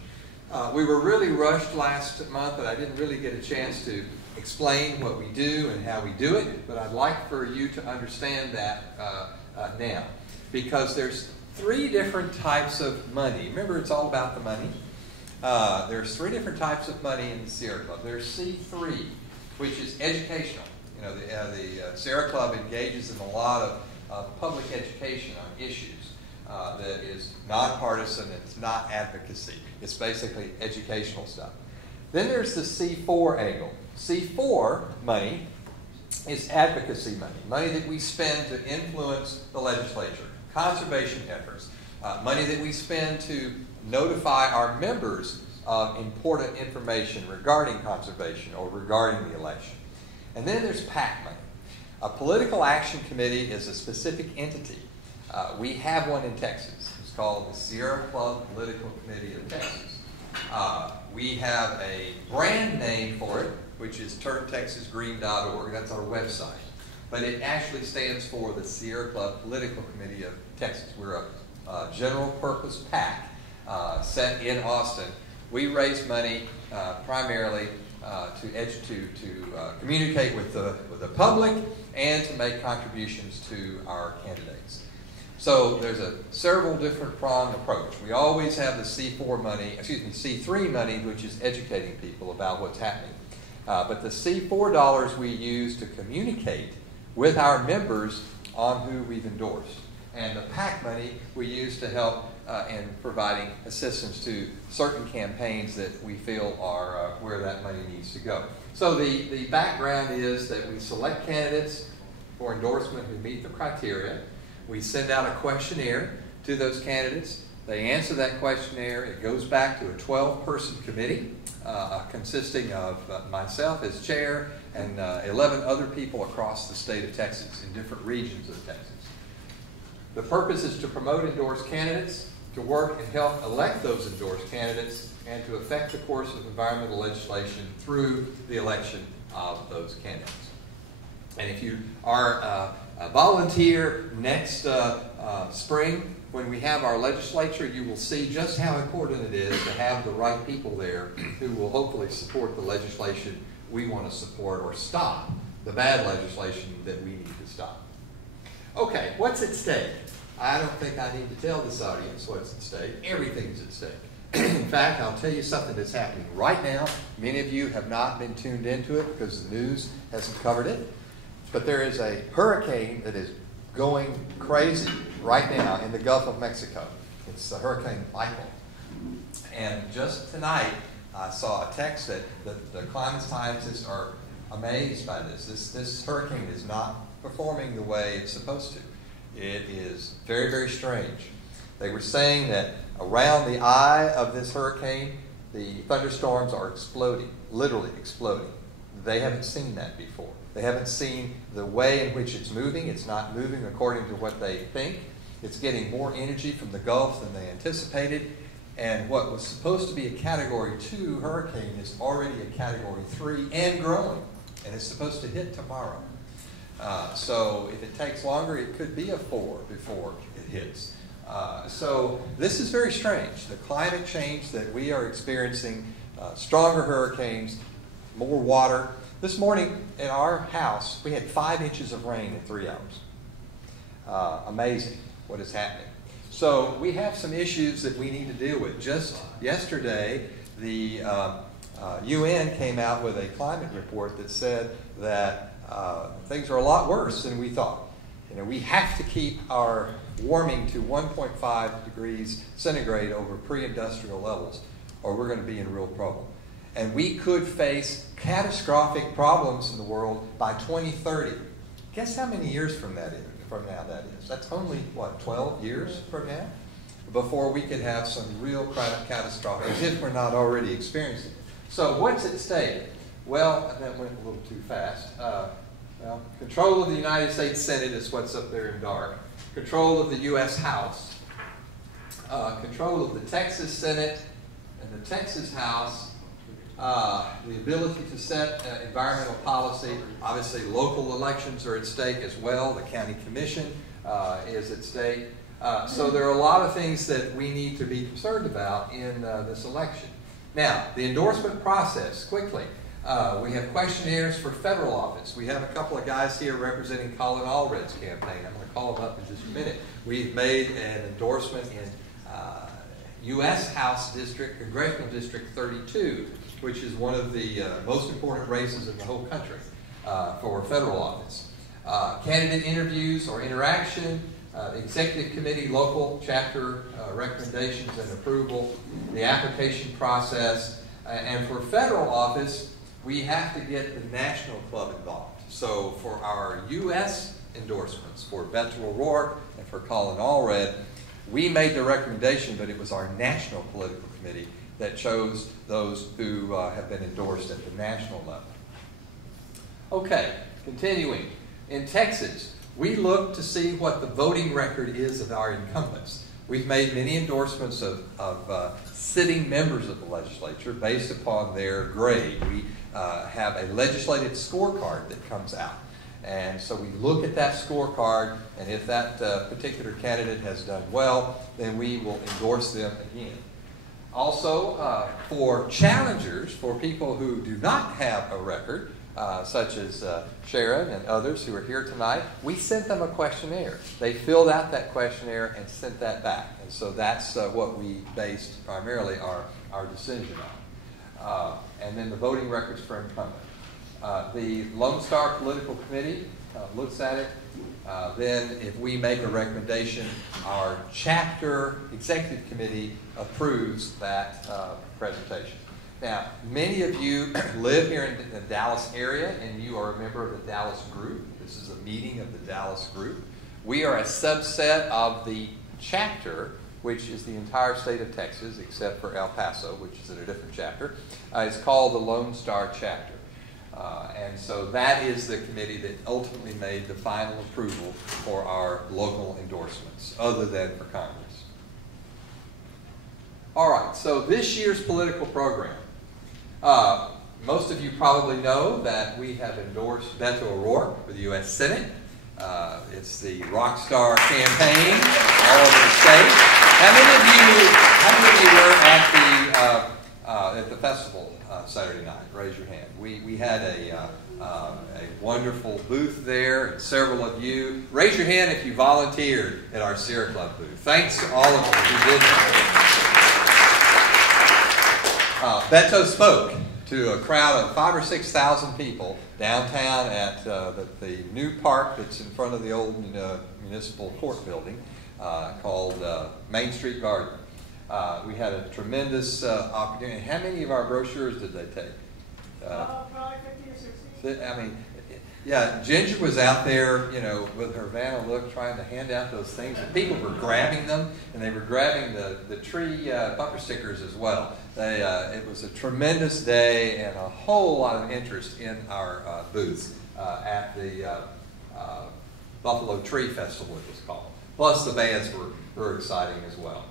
We were really rushed last month, and I didn't really get a chance to explain what we do and how we do it, but I'd like for you to understand that now, because there's three different types of money. Remember, it's all about the money. There's three different types of money in the Sierra Club. There's C3, which is educational. You know, the Sierra Club engages in a lot of public education on issues that is nonpartisan, it's not advocacy. It's basically educational stuff. Then there's the C4 angle. C4 money is advocacy money, money that we spend to influence the legislature, conservation efforts, money that we spend to notify our members of important information regarding conservation or regarding the election. And then there's PAC money. A political action committee is a specific entity. We have one in Texas. It's called the Sierra Club Political Committee of Texas. We have a brand name for it, which is turntexasgreen.org. That's our website. But it actually stands for the Sierra Club Political Committee of Texas. We're a general purpose PAC set in Austin. We raise money primarily to communicate with the public and to make contributions to our candidates. So there's a several different pronged approach. We always have the C3 money, which is educating people about what's happening. But the C4 dollars we use to communicate with our members on who we've endorsed. And the PAC money we use to help in providing assistance to certain campaigns that we feel are where that money needs to go. So the background is that we select candidates for endorsement who meet the criteria. We send out a questionnaire to those candidates. They answer that questionnaire. It goes back to a 12-person committee consisting of myself as chair and 11 other people across the state of Texas in different regions of Texas. The purpose is to promote endorsed candidates to work and help elect those endorsed candidates and to affect the course of environmental legislation through the election of those candidates. And if you are a volunteer next spring, when we have our legislature, you will see just how important it is to have the right people there who will hopefully support the legislation we want to support or stop the bad legislation that we need to stop. Okay, what's at stake? I don't think I need to tell this audience what's at stake. Everything's at stake. In fact, I'll tell you something that's happening right now. Many of you have not been tuned into it because the news hasn't covered it. But there is a hurricane that is going crazy right now in the Gulf of Mexico. It's Hurricane Michael. And just tonight, I saw a text that the climate scientists are amazed by this. This hurricane is not performing the way it's supposed to. It is very, very strange. They were saying that around the eye of this hurricane, the thunderstorms are exploding, literally exploding. They haven't seen that before. They haven't seen the way in which it's moving. It's not moving according to what they think. It's getting more energy from the Gulf than they anticipated. And what was supposed to be a Category 2 hurricane is already a Category 3 and growing. And it's supposed to hit tomorrow. So if it takes longer, it could be a 4 before it hits. So this is very strange. The climate change that we are experiencing, stronger hurricanes, more water. This morning in our house, we had 5 inches of rain in 3 hours. Amazing what is happening. So we have some issues that we need to deal with. Just yesterday, the UN came out with a climate report that said that things are a lot worse than we thought. You know, we have to keep our warming to 1.5 degrees centigrade over pre-industrial levels, or we're going to be in real trouble. And we could face catastrophic problems in the world by 2030. Guess how many years from now that is? That's only, what, 12 years from now? Before we could have some real catastrophic, as if we're not already experiencing it. So what's at stake? Well, that went a little too fast. Well, control of the United States Senate is what's up there in dark. Control of the U.S. House. Control of the Texas Senate and the Texas House. The ability to set environmental policy. Obviously, local elections are at stake as well. The county commission is at stake. So there are a lot of things that we need to be concerned about in this election. Now, the endorsement process, quickly. We have questionnaires for federal office. We have a couple of guys here representing Colin Allred's campaign. I'm going to call them up in just a minute. We've made an endorsement in U.S. House District, Congressional District 32, which is one of the most important races in the whole country for federal office. Candidate interviews or interaction, executive committee, local chapter recommendations and approval, the application process, and for federal office, we have to get the national club involved. So for our U.S. endorsements, for Beto O'Rourke and for Colin Allred, we made the recommendation, but it was our national political committee that chose those who have been endorsed at the national level. Okay, continuing. In Texas, we look to see what the voting record is of our incumbents. We've made many endorsements of sitting members of the legislature based upon their grade. We have a legislative scorecard that comes out. And so we look at that scorecard, and if that particular candidate has done well, then we will endorse them again. Also, for challengers, for people who do not have a record, such as Sharon and others who are here tonight, we sent them a questionnaire. They filled out that questionnaire and sent that back. And so that's what we based primarily our decision on. And then the voting records for incumbent. The Lone Star Political Committee looks at it. Then if we make a recommendation, our chapter executive committee approves that presentation. Now, many of you live here in the Dallas area, and you are a member of the Dallas group. This is a meeting of the Dallas group. We are a subset of the chapter, which is the entire state of Texas, except for El Paso, which is in a different chapter. It's called the Lone Star Chapter. And so that is the committee that ultimately made the final approval for our local endorsements, other than for Congress. All right, so this year's political program. Most of you probably know that we have endorsed Beto O'Rourke for the U.S. Senate. It's the Rockstar campaign all over the state. How many of you were at the festival Saturday night? Raise your hand. We had a wonderful booth there, and several of you. Raise your hand if you volunteered at our Sierra Club booth. Thanks to all of you who did that. Beto spoke to a crowd of 5,000 or 6,000 people downtown at the new park that's in front of the old municipal court building called Main Street Garden. We had a tremendous opportunity. How many of our brochures did they take? Probably 50 or 60. I mean, yeah, Ginger was out there, with her Vanna look, trying to hand out those things, and people were grabbing them, and they were grabbing the tree bumper stickers as well. It was a tremendous day and a whole lot of interest in our booths at the Buffalo Tree Festival, it was called. Plus, the bands were exciting as well.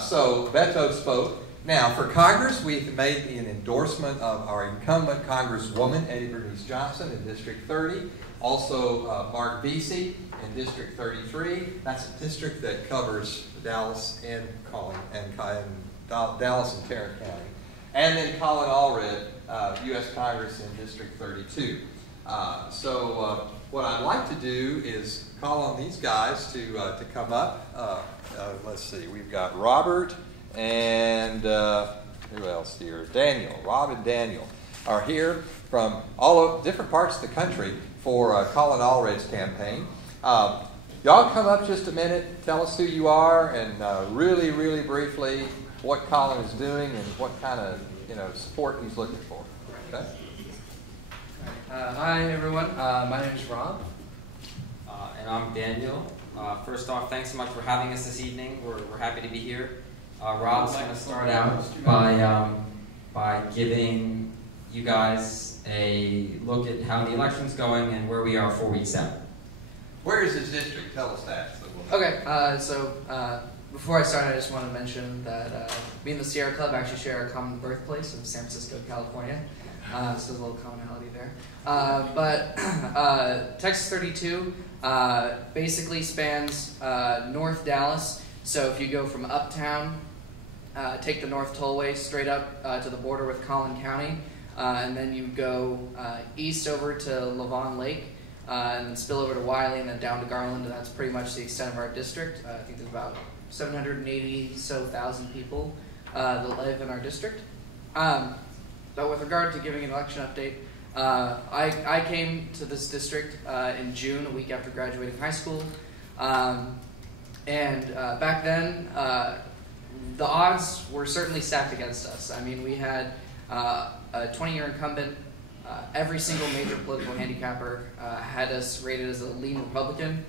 So Beto spoke. Now, for Congress, we've made an endorsement of our incumbent Congresswoman, Eddie Bernice Johnson, in District 30. Also, Mark Vesey in District 33. That's a district that covers Dallas and Dallas and Tarrant County. And then Colin Allred, U.S. Congress in District 32. So what I'd like to do is call on these guys to come up. Let's see, we've got Robert and who else here? Daniel. Rob and Daniel are here from all different parts of the country for Colin Allred's campaign. Y'all come up just a minute, tell us who you are, and really, really briefly what Colin is doing and what kind of support he's looking for. Okay. Hi everyone. My name is Rob, and I'm Daniel. First off, thanks so much for having us this evening. We're happy to be here. Rob's going to start out by giving you guys a look at how the election's going and where we are 4 weeks out. Where is his district? Tell us that. Okay, before I start, I just want to mention that me and the Sierra Club actually share a common birthplace of San Francisco, California. So there's a little commonality there. But Texas 32 basically spans North Dallas. So if you go from uptown, take the North Tollway straight up to the border with Collin County, and then you go east over to Lavon Lake, and then spill over to Wiley, and then down to Garland, and that's pretty much the extent of our district. I think there's about 780,000 people that live in our district. But with regard to giving an election update, I came to this district in June, a week after graduating high school. And back then, the odds were certainly stacked against us. I mean, we had a 20-year incumbent. Every single major political handicapper had us rated as a lean Republican,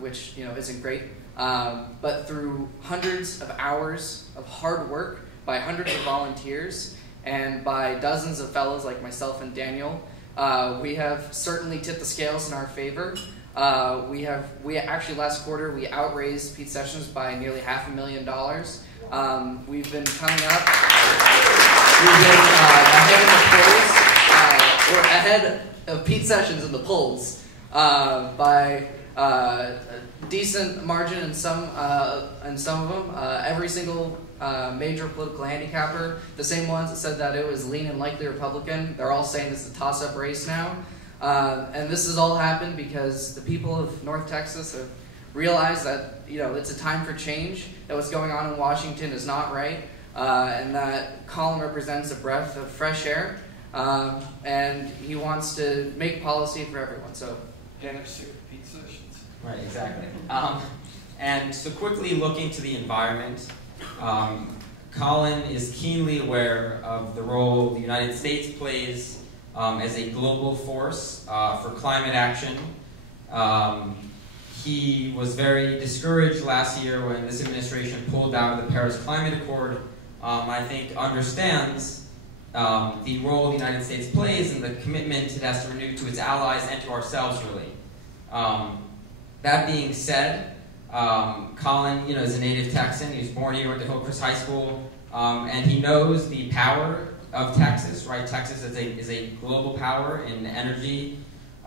which isn't great. But through hundreds of hours of hard work by hundreds of volunteers and by dozens of fellows like myself and Daniel, we have certainly tipped the scales in our favor. We actually last quarter we outraised Pete Sessions by nearly $500,000. We've been coming up. We've been ahead in the polls. We're ahead of Pete Sessions in the polls by a decent margin in some of them. Every single major political handicapper, the same ones that said that it was lean and likely Republican, they're all saying it's a toss-up race now. And this has all happened because the people of North Texas have realized that it's a time for change, that what's going on in Washington is not right, and that Colin represents a breath of fresh air, and he wants to make policy for everyone. So, Pete Sessions. Right, exactly. And so quickly looking to the environment, Colin is keenly aware of the role the United States plays as a global force for climate action. He was very discouraged last year when this administration pulled out of the Paris Climate Accord. I think understands the role the United States plays and the commitment it has to renew to its allies and to ourselves, really. That being said, Colin, is a native Texan. He was born here, went to Hillcrest High School, and he knows the power of Texas. Right, Texas is a global power in energy.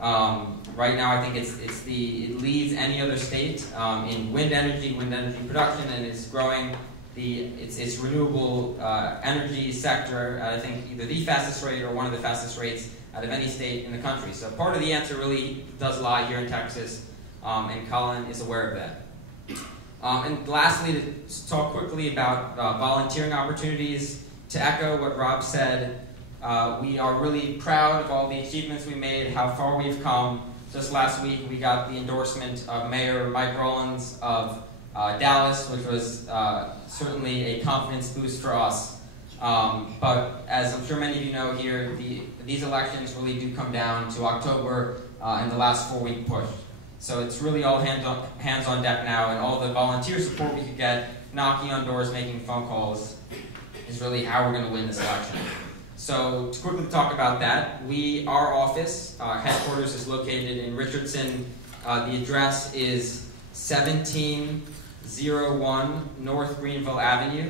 Right now, I think it leads any other state in wind energy production, and it's growing its renewable energy sector at, I think, either the fastest rate or one of the fastest rates out of any state in the country. So part of the answer really does lie here in Texas, and Colin is aware of that. And lastly, to talk quickly about volunteering opportunities, to echo what Rob said, we are really proud of all the achievements we made, how far we've come. Just last week, we got the endorsement of Mayor Mike Rollins of Dallas, which was certainly a confidence boost for us. But as I'm sure many of you know here, these elections really do come down to October and the last 4-week push. So it's really all hands on deck now, and all the volunteer support we could get, knocking on doors, making phone calls, is really how we're going to win this election. So to quickly talk about that, our office, headquarters is located in Richardson. The address is 1701 North Greenville Avenue.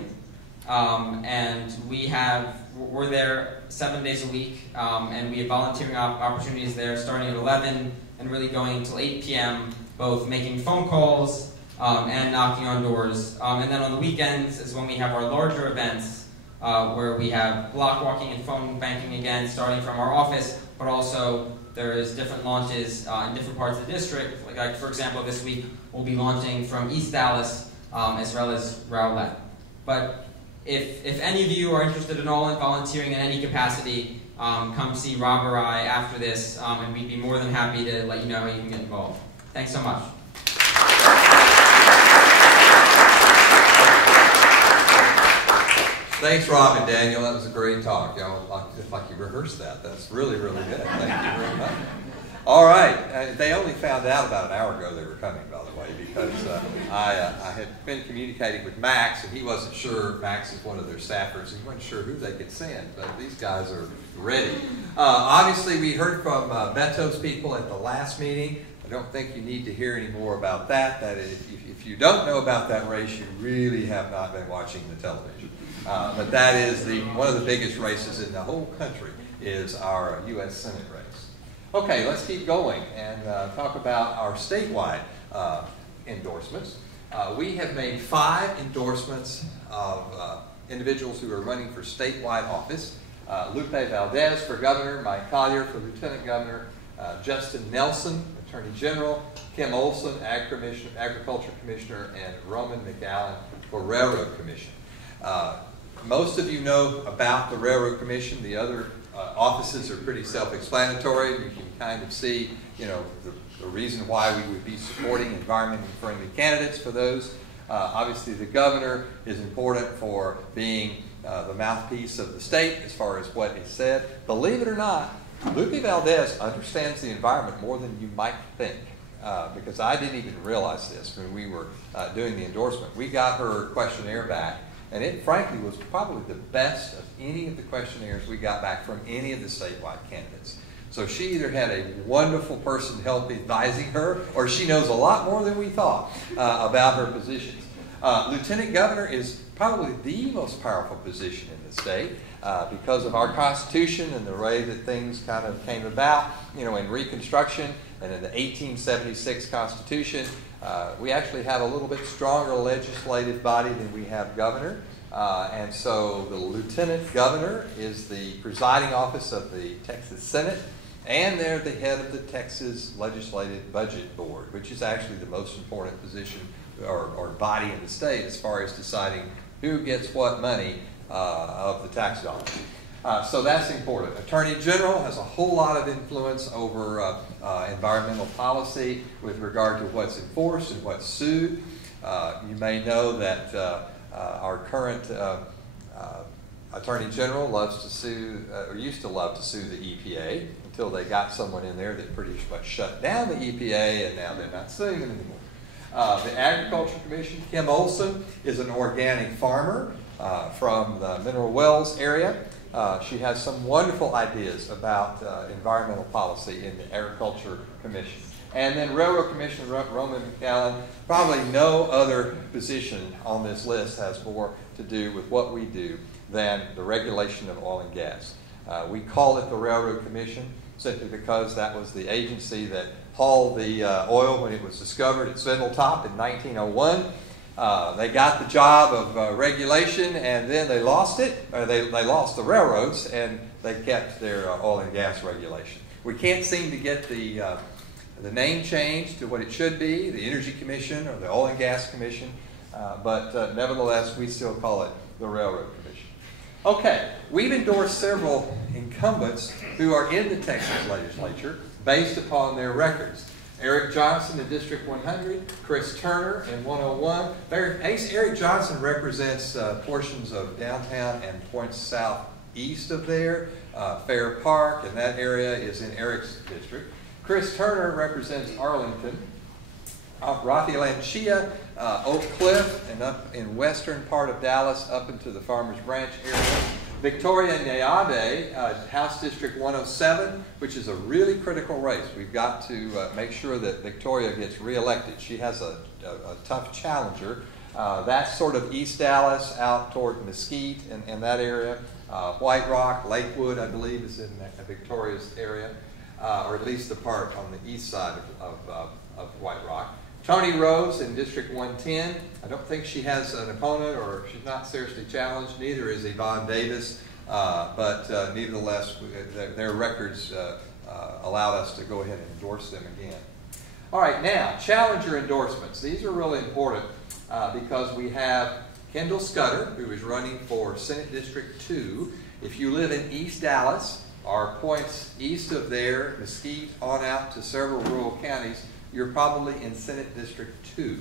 And we're there 7 days a week, and we have volunteering opportunities there starting at 11 and really going until 8 p.m., both making phone calls and knocking on doors. And then on the weekends is when we have our larger events, where we have block walking and phone banking again, starting from our office, but also there is different launches in different parts of the district. Like for example, this week we'll be launching from East Dallas as well as Rowlett. But if any of you are interested at all in volunteering in any capacity, come see Rob or I after this, and we'd be more than happy to let you know how you can get involved. Thanks so much. Thanks, Rob and Daniel. That was a great talk. Y'all like you rehearsed that. That's really, really good. Thank you very much. All right. They only found out about an hour ago they were coming, by the way, because I had been communicating with Max, and he wasn't sure. Max is one of their staffers. He wasn't sure who they could send, but these guys are ready. Obviously, we heard from Beto's people at the last meeting. I don't think you need to hear any more about that. That is, if you don't know about that race, you really have not been watching the television. But that is one of the biggest races in the whole country is our U.S. Senate race. Okay, let's keep going and talk about our statewide endorsements. We have made 5 endorsements of individuals who are running for statewide office. Lupe Valdez for governor, Mike Collier for lieutenant governor, Justin Nelson, attorney general, Kim Olson, agriculture commissioner, and Roman McAllen for railroad commission. Most of you know about the Railroad Commission. The other offices are pretty self-explanatory. You can kind of see, the reason why we would be supporting environmentally friendly candidates for those. Obviously, the governor is important for being the mouthpiece of the state as far as what is said. Believe it or not, Lupe Valdez understands the environment more than you might think. Because I didn't even realize this when we were doing the endorsement. We got her questionnaire back, and it frankly was probably the best of any of the questionnaires we got back from any of the statewide candidates. So she either had a wonderful person help advising her, or she knows a lot more than we thought about her positions. Lieutenant governor is probably the most powerful position in the state because of our Constitution and the way that things kind of came about, in Reconstruction and in the 1876 Constitution. We actually have a little bit stronger legislative body than we have governor. And so the lieutenant governor is the presiding office of the Texas Senate, and they're the head of the Texas Legislative Budget Board, which is actually the most important position or body in the state as far as deciding who gets what money of the tax dollars. So that's important. Attorney General has a whole lot of influence over environmental policy with regard to what's enforced and what's sued. You may know that our current Attorney General loves to sue, or used to love to sue the EPA until they got someone in there that pretty much shut down the EPA, and now they're not suing them anymore. The Agriculture Commission, Kim Olson is an organic farmer from the Mineral Wells area. She has some wonderful ideas about environmental policy in the Agriculture Commission. And then Railroad Commissioner Roman McAllen, probably no other position on this list has more to do with what we do than the regulation of oil and gas. We call it the Railroad Commission simply because that was the agency that hauled the oil when it was discovered at Spindletop in 1901. They got the job of regulation, and then they lost it, or they lost the railroads, and they kept their oil and gas regulation. We can't seem to get the name changed to what it should be, the Energy Commission or the Oil and Gas Commission, but nevertheless, we still call it the Railroad Commission. Okay, we've endorsed several incumbents who are in the Texas legislature based upon their records. Eric Johnson in District 100, Chris Turner in 101. Eric Johnson represents portions of downtown and points southeast of there. Fair Park, and that area is in Eric's district. Chris Turner represents Arlington, Raphaelanchia, Oak Cliff, and up in western part of Dallas, up into the Farmers Branch area. Victoria Nayade, House District 107, which is a really critical race. We've got to make sure that Victoria gets reelected. She has a tough challenger. That's sort of East Dallas, out toward Mesquite and that area. White Rock, Lakewood, I believe, is in Victoria's area, or at least the part on the east side of White Rock. Tony Rose in District 110. I don't think she has an opponent, or she's not seriously challenged. Neither is Yvonne Davis, but nevertheless, their records allowed us to go ahead and endorse them again. All right, now, challenger endorsements. These are really important because we have Kendall Scudder, who is running for Senate District 2. If you live in East Dallas, or points east of there, Mesquite, on out to several rural counties, you're probably in Senate District 2.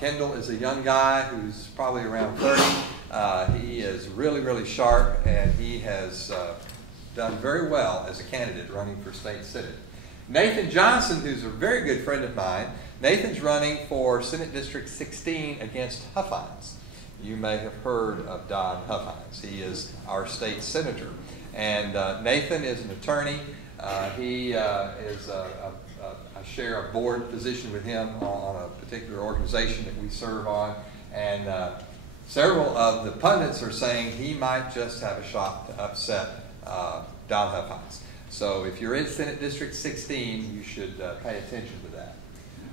Kendall is a young guy who's probably around 30. He is really, really sharp, and he has done very well as a candidate running for state senate. Nathan Johnson, who's a very good friend of mine, Nathan's running for Senate District 16 against Huffines. You may have heard of Don Huffines. He is our state senator. And Nathan is an attorney. He is I share a board position with him on a particular organization that we serve on, and several of the pundits are saying he might just have a shot to upset Don Huffines. So if you're in Senate District 16, you should pay attention to that.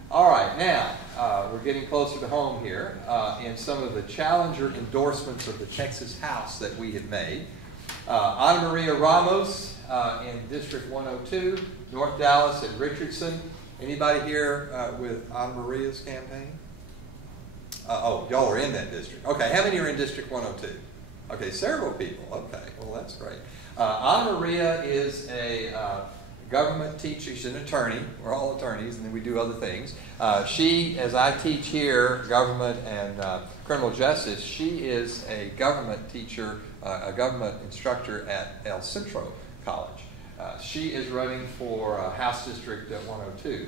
All right, now we're getting closer to home here in some of the challenger endorsements of the Texas House that we have made. Ana Maria Ramos in District 102, North Dallas and Richardson. Anybody here with Ana Maria's campaign? Oh, y'all are in that district. Okay, how many are in District 102? Okay, several people. Okay, well, that's great. Ana Maria is a government teacher. She's an attorney. We're all attorneys, and then we do other things. She, as I teach here, government and criminal justice, she is a government teacher, a government instructor at El Centro College. She is running for House District 102.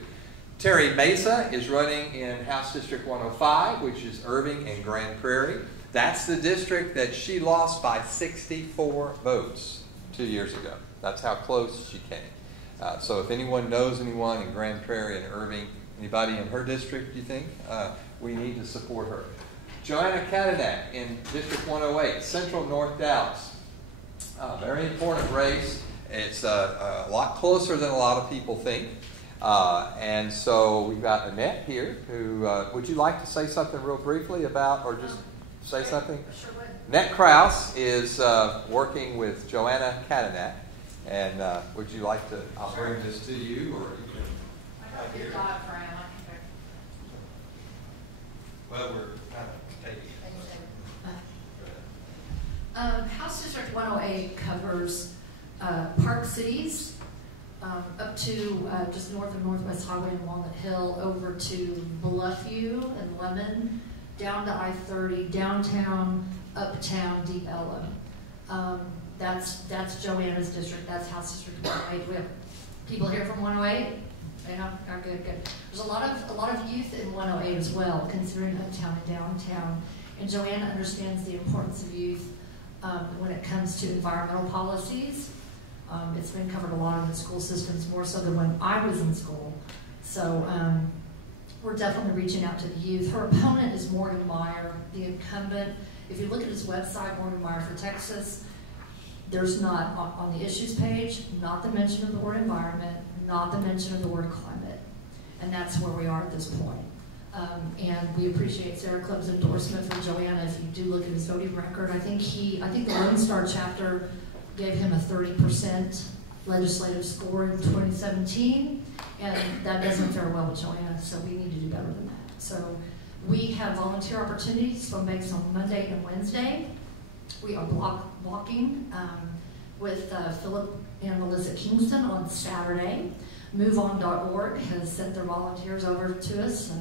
Terry Mesa is running in House District 105, which is Irving and Grand Prairie. That's the district that she lost by 64 votes 2 years ago. That's how close she came. So if anyone knows anyone in Grand Prairie and Irving, anybody in her district, you think, we need to support her. Joanna Cadillac in District 108, Central North Dallas. Very important race. It's a lot closer than a lot of people think. And so we've got Annette here, who, would you like to say something real briefly about, or just say something? Sure would. Annette Krause is working with Joanna Cadillac. And would you like to, I'll bring this to you, or you can. Well, we're kind of taking it. House District 108 covers Park Cities up to just north of Northwest Highway and Walnut Hill, over to Bluffview and Lemon, down to I-30, downtown, uptown, Deep Ellum. That's Joanna's district. That's House District 108. We have people here from 108. Yeah, good. There's a lot of youth in 108 as well, considering uptown and downtown. And Joanna understands the importance of youth when it comes to environmental policies. It's been covered a lot in the school systems, more so than when I was in school. So we're definitely reaching out to the youth. Her opponent is Morgan Meyer, the incumbent. If you look at his website, Morgan Meyer for Texas, there's not, on the issues page, not the mention of the word environment, not the mention of the word climate. And that's where we are at this point. And we appreciate Sierra Club's endorsement for Joanna. If you do look at his voting record, I think the Lone Star chapter gave him a 30% legislative score in 2017, and that doesn't fare well with Joanna, so we need to do better than that. So we have volunteer opportunities, phone banks on Monday and Wednesday. We are blocking with Philip and Melissa Kingston on Saturday. MoveOn.org has sent their volunteers over to us.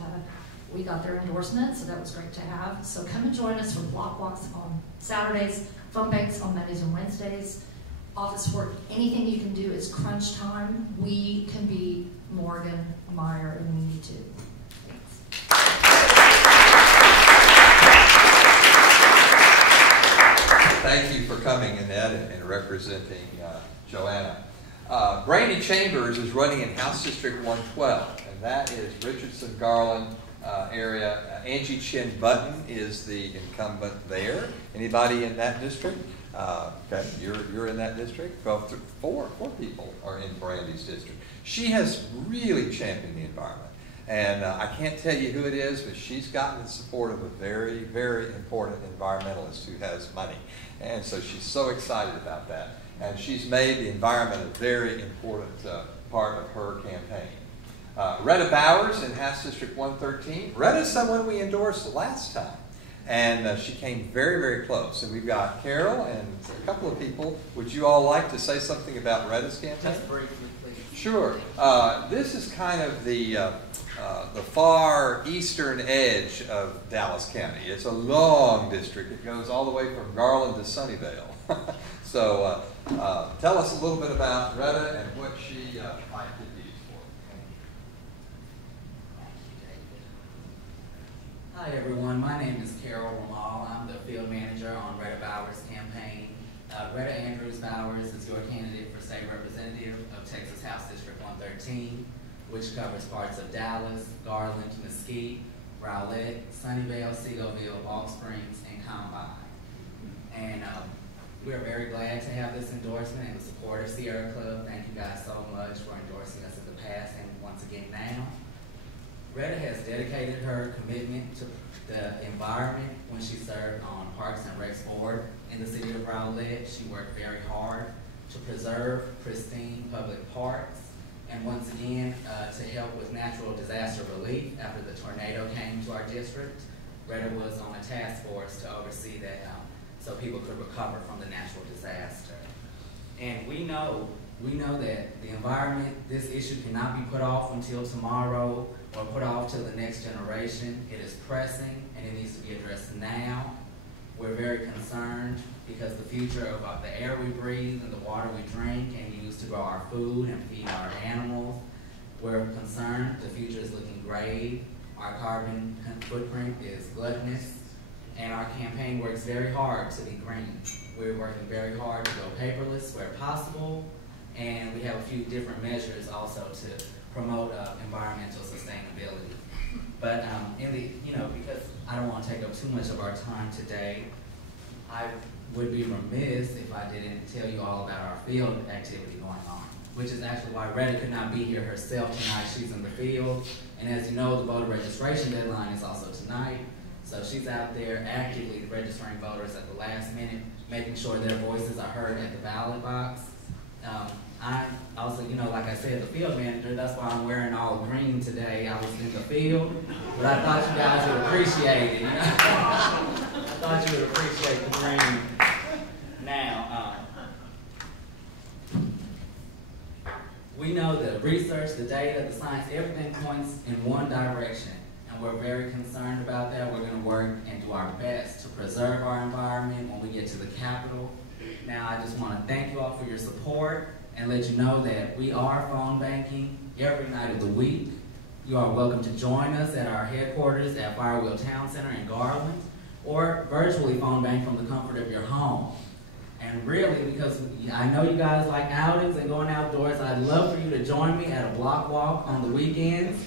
We got their endorsement, so that was great to have. So come and join us for block walks on Saturdays, phone banks on Mondays and Wednesdays. Office work, anything you can do is crunch time. We can be Morgan Meyer, and we need to. Thank you for coming, Annette, and representing Joanna. Brandy Chambers is running in House District 112, and that is Richardson, Garland area. Angie Chin Button is the incumbent there. Anybody in that district? Okay, you're in that district. Well, four people are in Brandy's district. She has really championed the environment. And I can't tell you who it is, but she's gotten the support of a very, very important environmentalist who has money. And so she's so excited about that. And she's made the environment a very important part of her campaign. Retta Bowers in House District 113. Retta's someone we endorsed last time. And she came very, very close. And we've got Carol and a couple of people. Would you all like to say something about Retta's campaign? Just briefly, please. Sure. This is kind of the far eastern edge of Dallas County. It's a long district. It goes all the way from Garland to Sunnyvale. So tell us a little bit about Retta and what she might be used for. Hi everyone, my name is Carol Ramal. I'm the field manager on Retta Bowers' campaign. Retta Andrews Bowers is your candidate for state representative of Texas House District 113, which covers parts of Dallas, Garland, Mesquite, Rowlett, Sunnyvale, Seagoville, Balk Springs, and Combine. And we're very glad to have this endorsement and the support of Sierra Club. Thank you guys so much for endorsing us in the past and once again now. Retta has dedicated her commitment to the environment when she served on Parks and Recs Board in the city of Rowlett. She worked very hard to preserve pristine public parks, and once again to help with natural disaster relief after the tornado came to our district. Retta was on a task force to oversee that so people could recover from the natural disaster. And we know that the environment, this issue cannot be put off until tomorrow or put off to the next generation. It is pressing and it needs to be addressed now. We're very concerned because the future of the air we breathe and the water we drink and use to grow our food and feed our animals, we're concerned the future is looking grave. Our carbon footprint is gluttonous, and our campaign works very hard to be green. We're working very hard to go paperless where possible, and we have a few different measures also to promote environmental sustainability. But because I don't want to take up too much of our time today, I would be remiss if I didn't tell you all about our field activity going on, which is actually why Retta could not be here herself tonight. She's in the field, and as you know, the voter registration deadline is also tonight. So she's out there actively registering voters at the last minute, making sure their voices are heard at the ballot box. I'm also, like I said, the field manager, that's why I'm wearing all green today. I was in the field, but I thought you guys would appreciate it. I thought you would appreciate the green. Now, we know the research, the data, the science, everything points in one direction. And we're very concerned about that. We're going to work and do our best to preserve our environment when we get to the Capitol. Now, I just want to thank you all for your support and let you know that we are phone banking every night of the week. You are welcome to join us at our headquarters at Firewheel Town Center in Garland, or virtually phone bank from the comfort of your home. And really, because I know you guys like outings and going outdoors, I'd love for you to join me at a block walk on the weekends.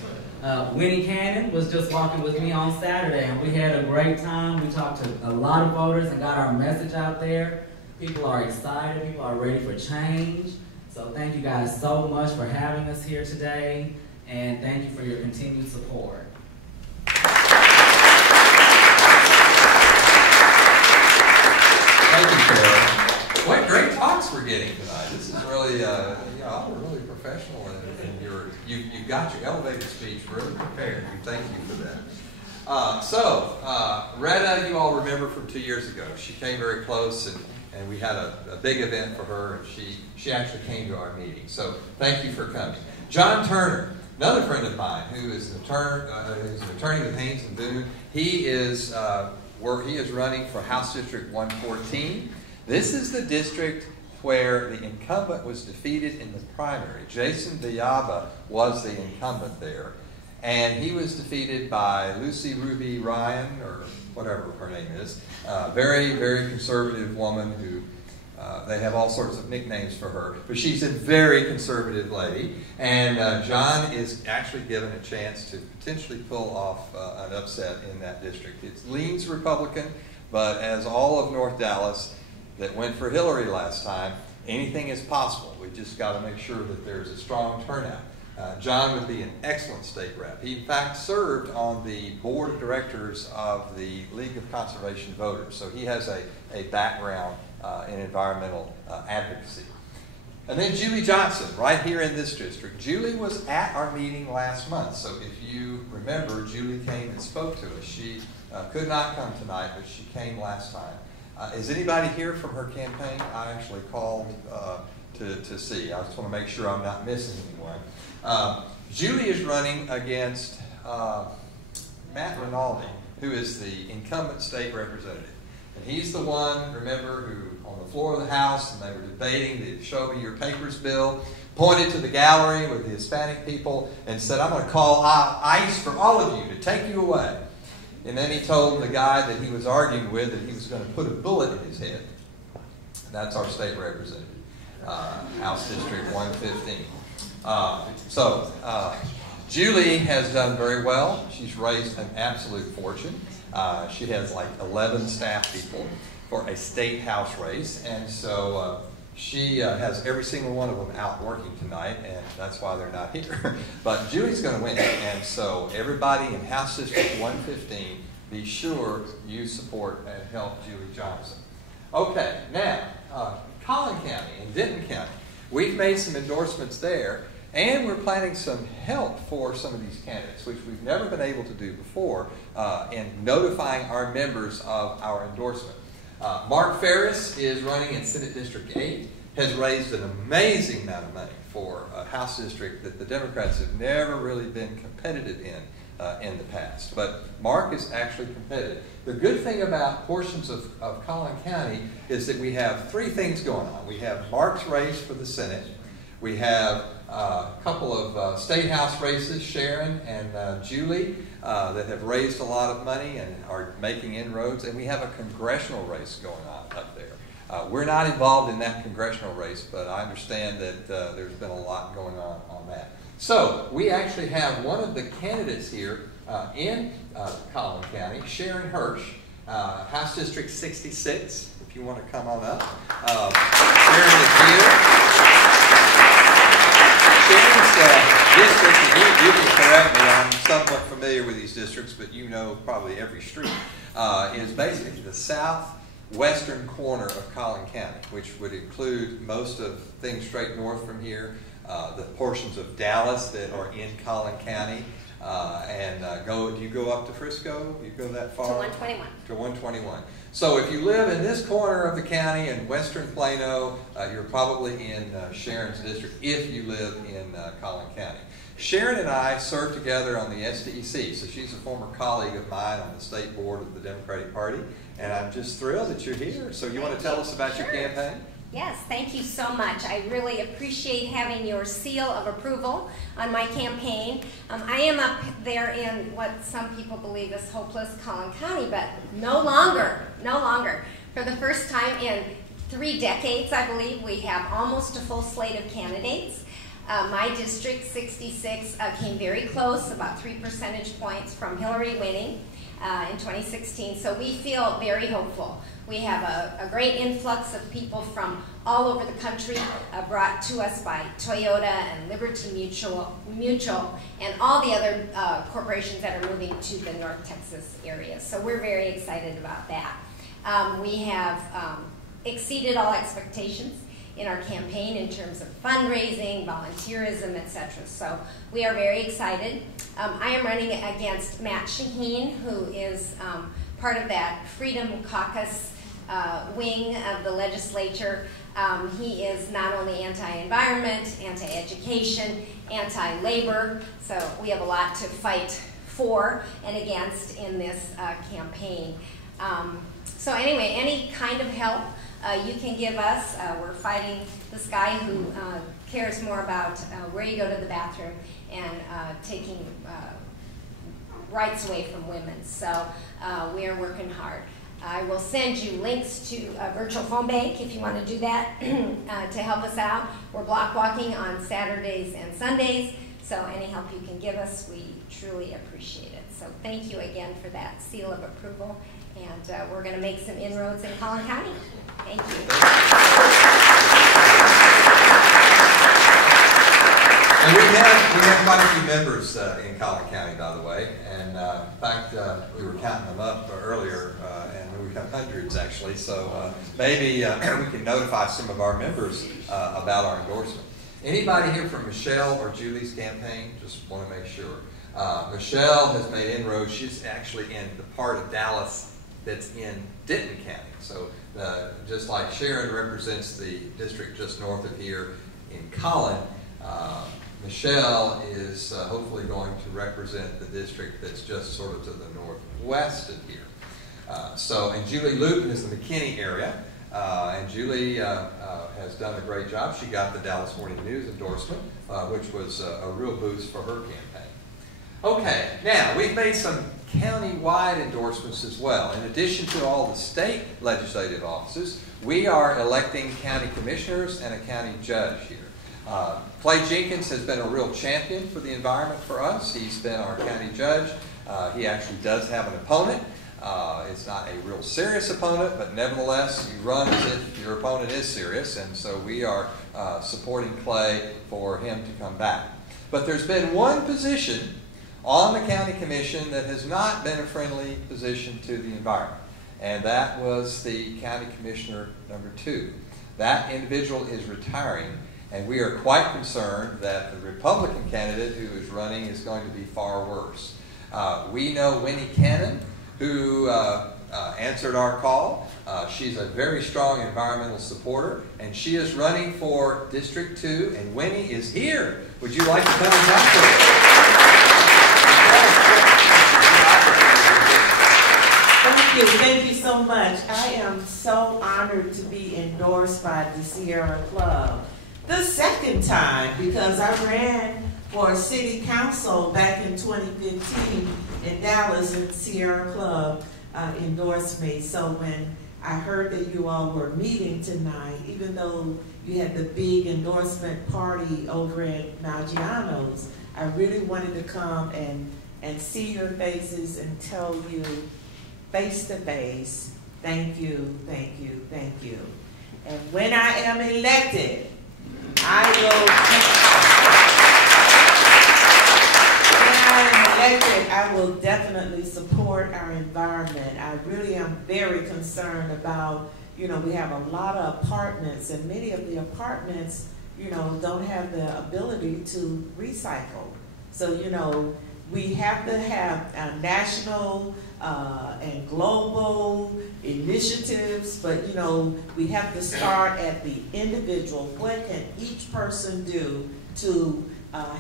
Winnie Cannon was just walking with me on Saturday, and we had a great time. We talked to a lot of voters and got our message out there. People are excited. People are ready for change. So thank you guys so much for having us here today, and thank you for your continued support. Thank you, Carol. What great talks we're getting tonight. This is really, I'm really professional, and you've got your elevator speech really prepared. Thank you for that. Retta, you all remember from 2 years ago. She came very close, and we had a big event for her, and she actually came to our meeting. So thank you for coming. John Turner, another friend of mine, who is an attorney with Haynes and Boone. He is running for House District 114. This is the district where the incumbent was defeated in the primary. Jason Villalba was the incumbent there, and he was defeated by Lucy Ruby Ryan, or whatever her name is. Very, very conservative woman who, they have all sorts of nicknames for her, but she's a very conservative lady, and John is actually given a chance to potentially pull off an upset in that district. It leans Republican, but as all of North Dallas that went for Hillary last time, anything is possible. We just got to make sure that there's a strong turnout. John would be an excellent state rep. He, in fact, served on the board of directors of the League of Conservation Voters, so he has a background in environmental advocacy. And then Julie Johnson, right here in this district. Julie was at our meeting last month, so if you remember, Julie came and spoke to us. She could not come tonight, but she came last time. Is anybody here from her campaign? I actually called to see. I just want to make sure I'm not missing anyone. Julie is running against Matt Rinaldi, who is the incumbent state representative. And he's the one, remember, who on the floor of the House, and they were debating the Show Me Your Papers bill, pointed to the gallery with the Hispanic people and said, I'm going to call ICE for all of you to take you away. And then he told the guy that he was arguing with that he was going to put a bullet in his head. And that's our state representative, House District 115. Julie has done very well. She's raised an absolute fortune. She has like 11 staff people for a state house race. And so she has every single one of them out working tonight, and that's why they're not here. But Julie's going to win. And so everybody in House District 115, be sure you support and help Julie Johnson. Okay, now, Collin County and Denton County. We've made some endorsements there, and we're planning some help for some of these candidates, which we've never been able to do before, in notifying our members of our endorsement. Mark Ferris is running in Senate District 8, has raised an amazing amount of money for a House district that the Democrats have never really been competitive in the past. But Mark is actually competitive. The good thing about portions of Collin County is that we have three things going on. We have Mark's race for the Senate. We have a couple of state house races, Sharon and Julie, that have raised a lot of money and are making inroads. And we have a congressional race going on up there. We're not involved in that congressional race, but I understand that there's been a lot going on that. So we actually have one of the candidates here in Collin County, Sharon Hirsch, House District 66, if you want to come on up. Sharon is here. Sharon's district, and you can correct me, I'm somewhat familiar with these districts, but you know probably every street, is basically the southwestern corner of Collin County, which would include most of things straight north from here, the portions of Dallas that are in Collin County, do you go up to Frisco? You go that far? To 121. To 121. So if you live in this corner of the county in western Plano, you're probably in Sharon's district if you live in Collin County. Sharon and I served together on the SDEC, so she's a former colleague of mine on the state board of the Democratic Party, and I'm just thrilled that you're here. So you want to tell us about your campaign? Yes, thank you so much. I really appreciate having your seal of approval on my campaign. I am up there in what some people believe is hopeless Collin County, but no longer. For the first time in 3 decades, I believe. We have almost a full slate of candidates. My district, 66, came very close, about 3 percentage points from Hillary winning in 2016. So we feel very hopeful. We have a great influx of people from all over the country, brought to us by Toyota and Liberty Mutual, and all the other corporations that are moving to the North Texas area. So we're very excited about that. We have exceeded all expectations in our campaign in terms of fundraising, volunteerism, etc. So we are very excited. I am running against Matt Shaheen, who is part of that Freedom Caucus wing of the legislature. He is not only anti-environment, anti-education, anti-labor, so we have a lot to fight for and against in this campaign. So anyway, any kind of help you can give us. We're fighting this guy who cares more about where you go to the bathroom and taking rights away from women. So we are working hard. I will send you links to a virtual phone bank if you want to do that to help us out. We're block walking on Saturdays and Sundays, so any help you can give us, we truly appreciate it. So thank you again for that seal of approval, and we're going to make some inroads in Collin County. Thank you. And we have quite a few members in Collin County, by the way, and in fact, we were counting them up earlier, and we have hundreds actually, so maybe we can notify some of our members about our endorsement. Anybody here from Michelle or Julie's campaign? Just want to make sure. Michelle has made inroads. She's actually in the part of Dallas that's in Denton County, so just like Sharon represents the district just north of here in Collin, Michelle is hopefully going to represent the district that's just sort of to the northwest of here. And Julie Luton is the McKinney area, and Julie has done a great job. She got the Dallas Morning News endorsement, which was a real boost for her campaign. Okay, now we've made some county-wide endorsements as well. In addition to all the state legislative offices, we are electing county commissioners and a county judge here. Clay Jenkins has been a real champion for the environment for us. He's been our county judge. He actually does have an opponent. It's not a real serious opponent, but nevertheless, you run as if your opponent is serious, and so we are supporting Clay for him to come back. But there's been one position on the county commission that has not been a friendly position to the environment, and that was the county commissioner number 2. That individual is retiring, and we are quite concerned that the Republican candidate who is running is going to be far worse. We know Winnie Cannon, who answered our call. She's a very strong environmental supporter, and she is running for District 2, and Winnie is here. Would you like to come and talk to her? Thank you so much. I am so honored to be endorsed by the Sierra Club. The second time, because I ran for city council back in 2015 in Dallas, and Sierra Club endorsed me. So when I heard that you all were meeting tonight, even though you had the big endorsement party over at Maggiano's, I really wanted to come and see your faces and tell you face to face, thank you, thank you, thank you. And when I am elected, I will definitely support our environment. I really am very concerned about, we have a lot of apartments, and many of the apartments, don't have the ability to recycle. So, we have to have national and global initiatives, but we have to start at the individual. What can each person do to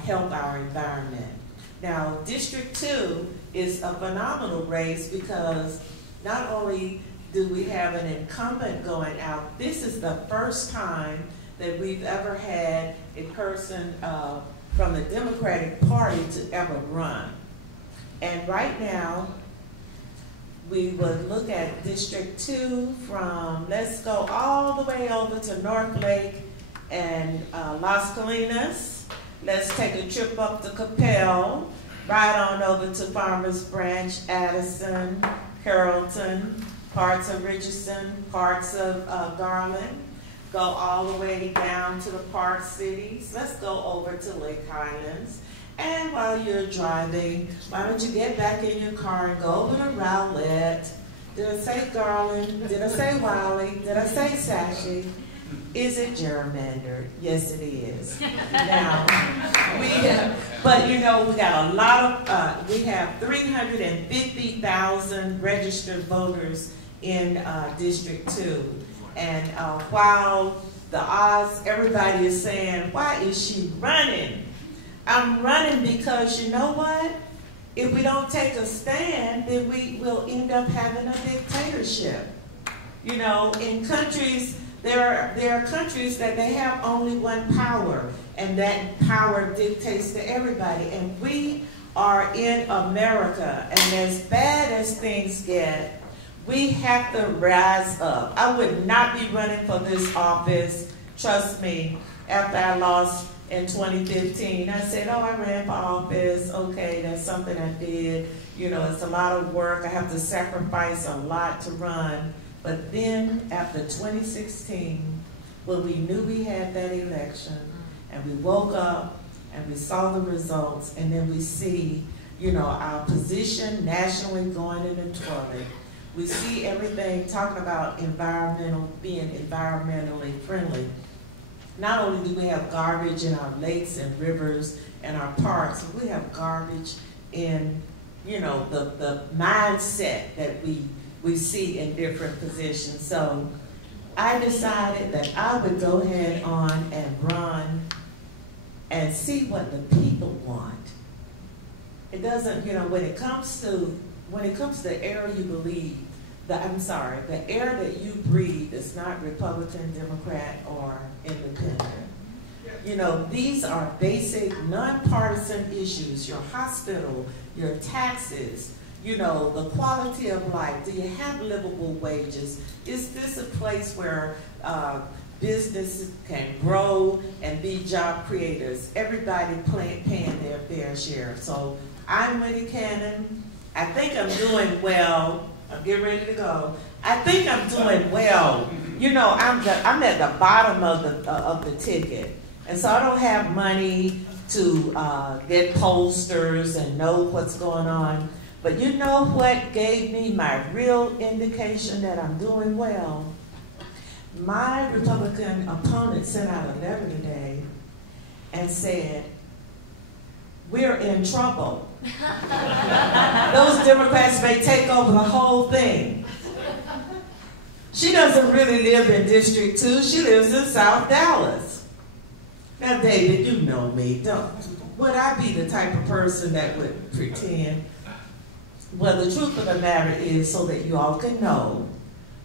help our environment? Now, District 2 is a phenomenal race because not only do we have an incumbent going out, this is the first time that we've ever had a person from the Democratic Party to ever run. And right now, we would look at District 2 from, let's go all the way over to North Lake and Las Colinas. Let's take a trip up to Capel, right on over to Farmers Branch, Addison, Carrollton, parts of Richardson, parts of Garland. Go all the way down to the Park Cities. Let's go over to Lake Highlands. And while you're driving, why don't you get back in your car and go over to Rowlett? Did I say Garland? Did I say Wiley? Did I say Sashi? Is it gerrymandered? Yes, it is. Now, but you know, we got a lot of, we have 350,000 registered voters in District 2. And while the odds, everybody is saying, why is she running? I'm running because you know what? If we don't take a stand, then we will end up having a dictatorship. You know, in countries, there are countries that they have only one power, and that power dictates to everybody. And we are in America, and as bad as things get, we have to rise up. I would not be running for this office, trust me, after I lost in 2015. I said, oh, I ran for office. Okay, that's something I did. You know, it's a lot of work. I have to sacrifice a lot to run. But then after 2016, when we knew we had that election, and we woke up and we saw the results, and then we see, you know, our position nationally going in the toilet. We see everything talking about being environmentally friendly. Not only do we have garbage in our lakes and rivers and our parks, but we have garbage in, you know, the mindset that we see in different positions. So I decided that I would go ahead on and run and see what the people want. It doesn't, you know, when it comes to the air you believe, the air that you breathe is not Republican, Democrat, or independent. You know, these are basic, nonpartisan issues. Your hospital, your taxes, you know, the quality of life. Do you have livable wages? Is this a place where businesses can grow and be job creators? Everybody paying their fair share. So I'm Winnie Cannon. I think I'm doing well. I'm getting ready to go. I think I'm doing well. You know, I'm at the bottom of the ticket, and so I don't have money to get posters and know what's going on. But you know what gave me my real indication that I'm doing well? My Republican opponent sent out a letter today and said, we're in trouble. Those Democrats may take over the whole thing. She doesn't really live in District 2. She lives in South Dallas. Now, David, you know me. Would I be the type of person that would pretend? Well, the truth of the matter is, so that you all can know,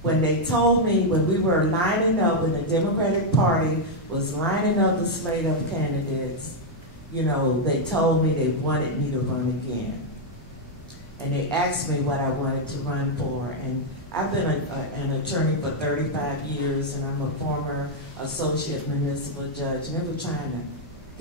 when they told me, when we were lining up, when the Democratic Party was lining up the slate of candidates, you know, they told me they wanted me to run again. And they asked me what I wanted to run for. And I've been an attorney for 35 years, and I'm a former associate municipal judge. And they were trying to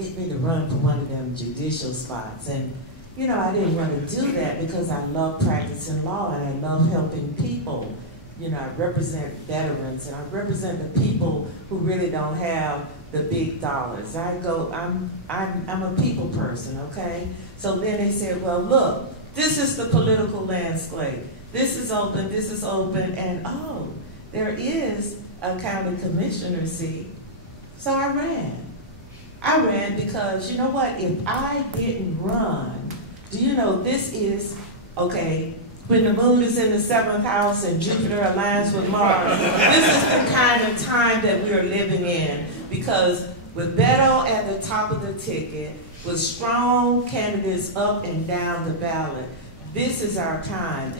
get me to run for one of them judicial spots. And, you know, I didn't want to do that because I love practicing law and I love helping people. You know, I represent veterans and I represent the people who really don't have the big dollars. I'm a people person, okay? So then they said, well, look, this is the political landscape. This is open, and oh, there is a county commissioner seat. So I ran. I ran because, you know what, if I didn't run, do you know this is, okay, when the moon is in the 7th house and Jupiter aligns with Mars, this is the kind of time that we are living in. Because with Beto at the top of the ticket, with strong candidates up and down the ballot, this is our time.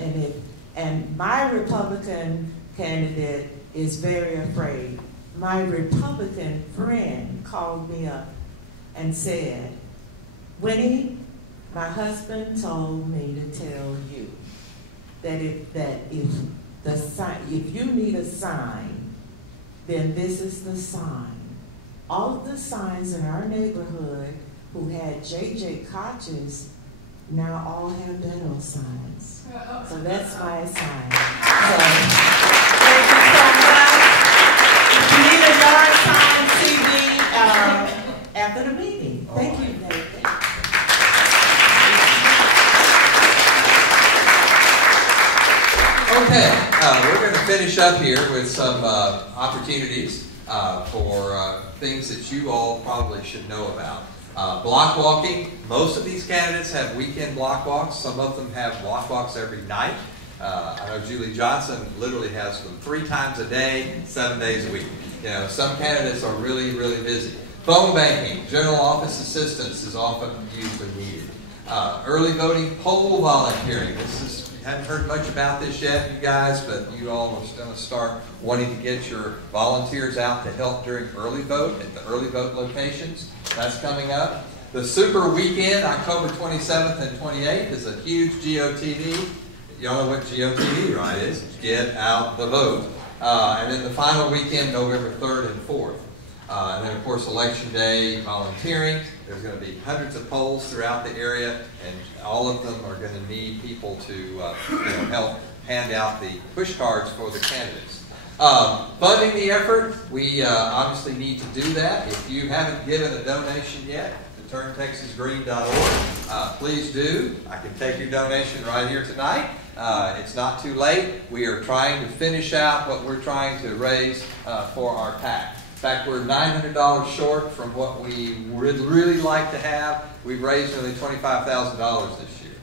And my Republican candidate is very afraid. My Republican friend called me up and said, Winnie, my husband told me to tell you that if the sign, if you need a sign, then this is the sign. All of the signs in our neighborhood who had J.J. Koch's now all have Dental signs. So that's my sign. So, thank you so much. If you need a yard sign, see me after the meeting. Thank you, David. Okay, we're going to finish up here with some opportunities for things that you all probably should know about. Block walking. Most of these candidates have weekend block walks. Some of them have block walks every night. I know Julie Johnson literally has them 3 times a day, 7 days a week. You know, some candidates are really, really busy. Phone banking, general office assistance is often used when needed. Early voting, poll volunteering. Haven't heard much about this yet, you guys, but you all are going to start wanting to get your volunteers out to help during early vote at the early vote locations. That's coming up. The Super Weekend, October 27th and 28th, is a huge GOTV. Y'all know what GOTV, right, is? Get out the vote. And then the final weekend, November 3rd and 4th. And then, of course, Election Day volunteering. There's going to be hundreds of polls throughout the area, and all of them are going to need people to help hand out the push cards for the candidates. Funding the effort, we obviously need to do that. If you haven't given a donation yet to turntexasgreen.org, please do. I can take your donation right here tonight. It's not too late. We are trying to finish out what we're trying to raise for our PAC. In fact, we're $900 short from what we would really like to have. We've raised nearly $25,000 this year.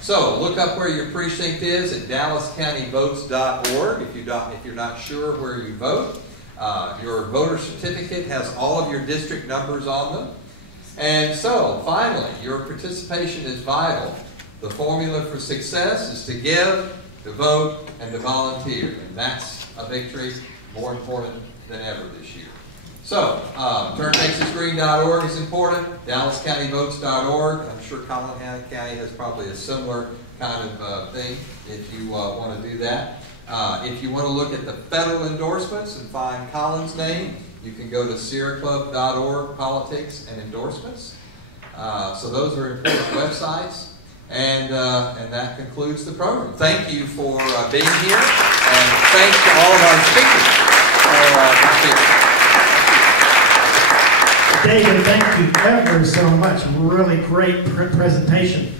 So look up where your precinct is at DallasCountyVotes.org if you're not sure where you vote. Your voter certificate has all of your district numbers on them. And so, finally, your participation is vital. The formula for success is to give, to vote, and to volunteer. And that's a victory more important than ever this year. So, turntexasgreen.org is important. DallasCountyVotes.org. I'm sure Colin County has probably a similar kind of thing if you want to do that. If you want to look at the federal endorsements and find Colin's name, you can go to SierraClub.org, politics and endorsements. So those are important websites. And that concludes the program. Thank you for being here, and thanks to all of our speakers for participating. David, thank you ever so much. Really great presentation.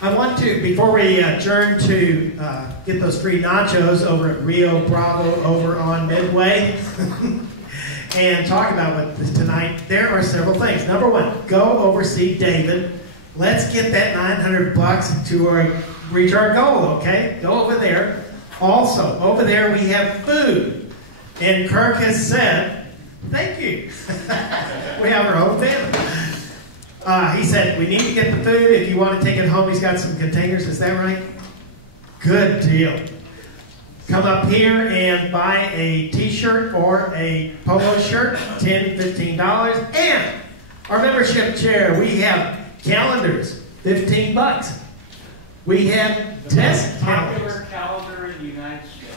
I want to, before we adjourn, to get those free nachos over at Rio Bravo over on Midway and talk about what tonight. There are several things. Number one, go over see David. Let's get that $900 to reach our goal, okay? Go over there. Also, over there we have food. And Kirk has said, thank you. We have our own family. He said, we need to get the food. If you want to take it home, he's got some containers. Is that right? Good deal. Come up here and buy a t-shirt or a polo shirt, $10, $15. And our membership chair, we have calendars, $15. We have test calendars. Popular calendar in the United States.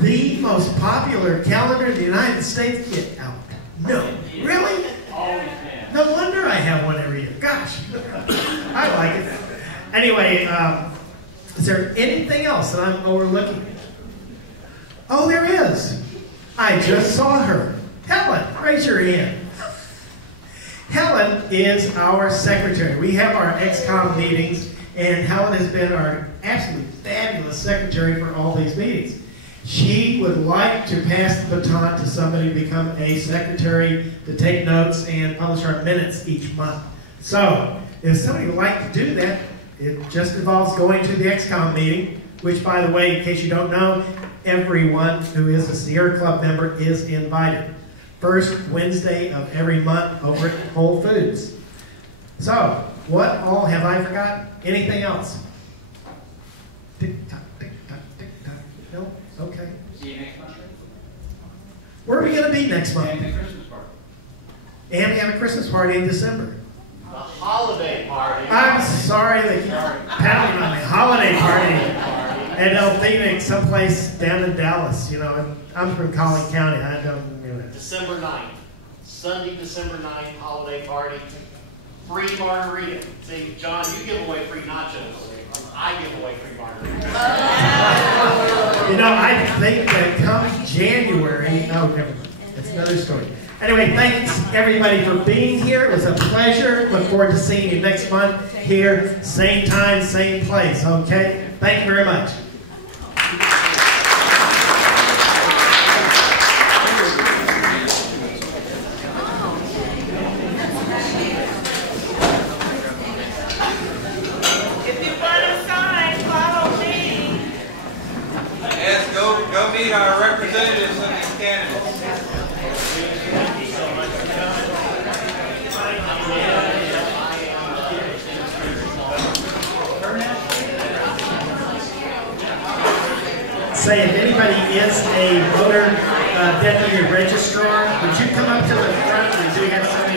The most popular calendar in the United States. Get out. No. Really? Always been. No wonder I have one every year. Gosh. I like it. Anyway, is there anything else that I'm overlooking? Oh, there is. I just saw her. Helen, raise your hand. Helen is our secretary. We have our XCOM meetings, and Helen has been our absolutely fabulous secretary for all these meetings. She would like to pass the baton to somebody to become a secretary to take notes and publish our minutes each month. So, if somebody would like to do that, it just involves going to the XCOM meeting, which, by the way, in case you don't know, everyone who is a Sierra Club member is invited. First Wednesday of every month over at Whole Foods. So, what all have I forgotten? Anything else? Tick-tock, tick-tock, tick-tock. No? Okay. See you next month. Where are we going to be next month? And the Christmas party. And we have a Christmas party in December. The holiday party. I'm sorry they keep pounding on me. Holiday party. And El Phoenix, someplace down in Dallas, you know, and I'm from Collin County. I don't, you know. December 9th, Sunday, December 9th, holiday party. Free margarita. See, John, you give away free nachos. I give away free margarita. You know, I think that come January, oh, never mind. That's another story. Anyway, thanks everybody for being here. It was a pleasure. Look forward to seeing you next month here, same time, same place, okay? Thank you very much. If you want a sign, follow me. Yes, go meet our representatives of these candidates. Say, if anybody is a voter deputy registrar, would you come up to the front? We do have some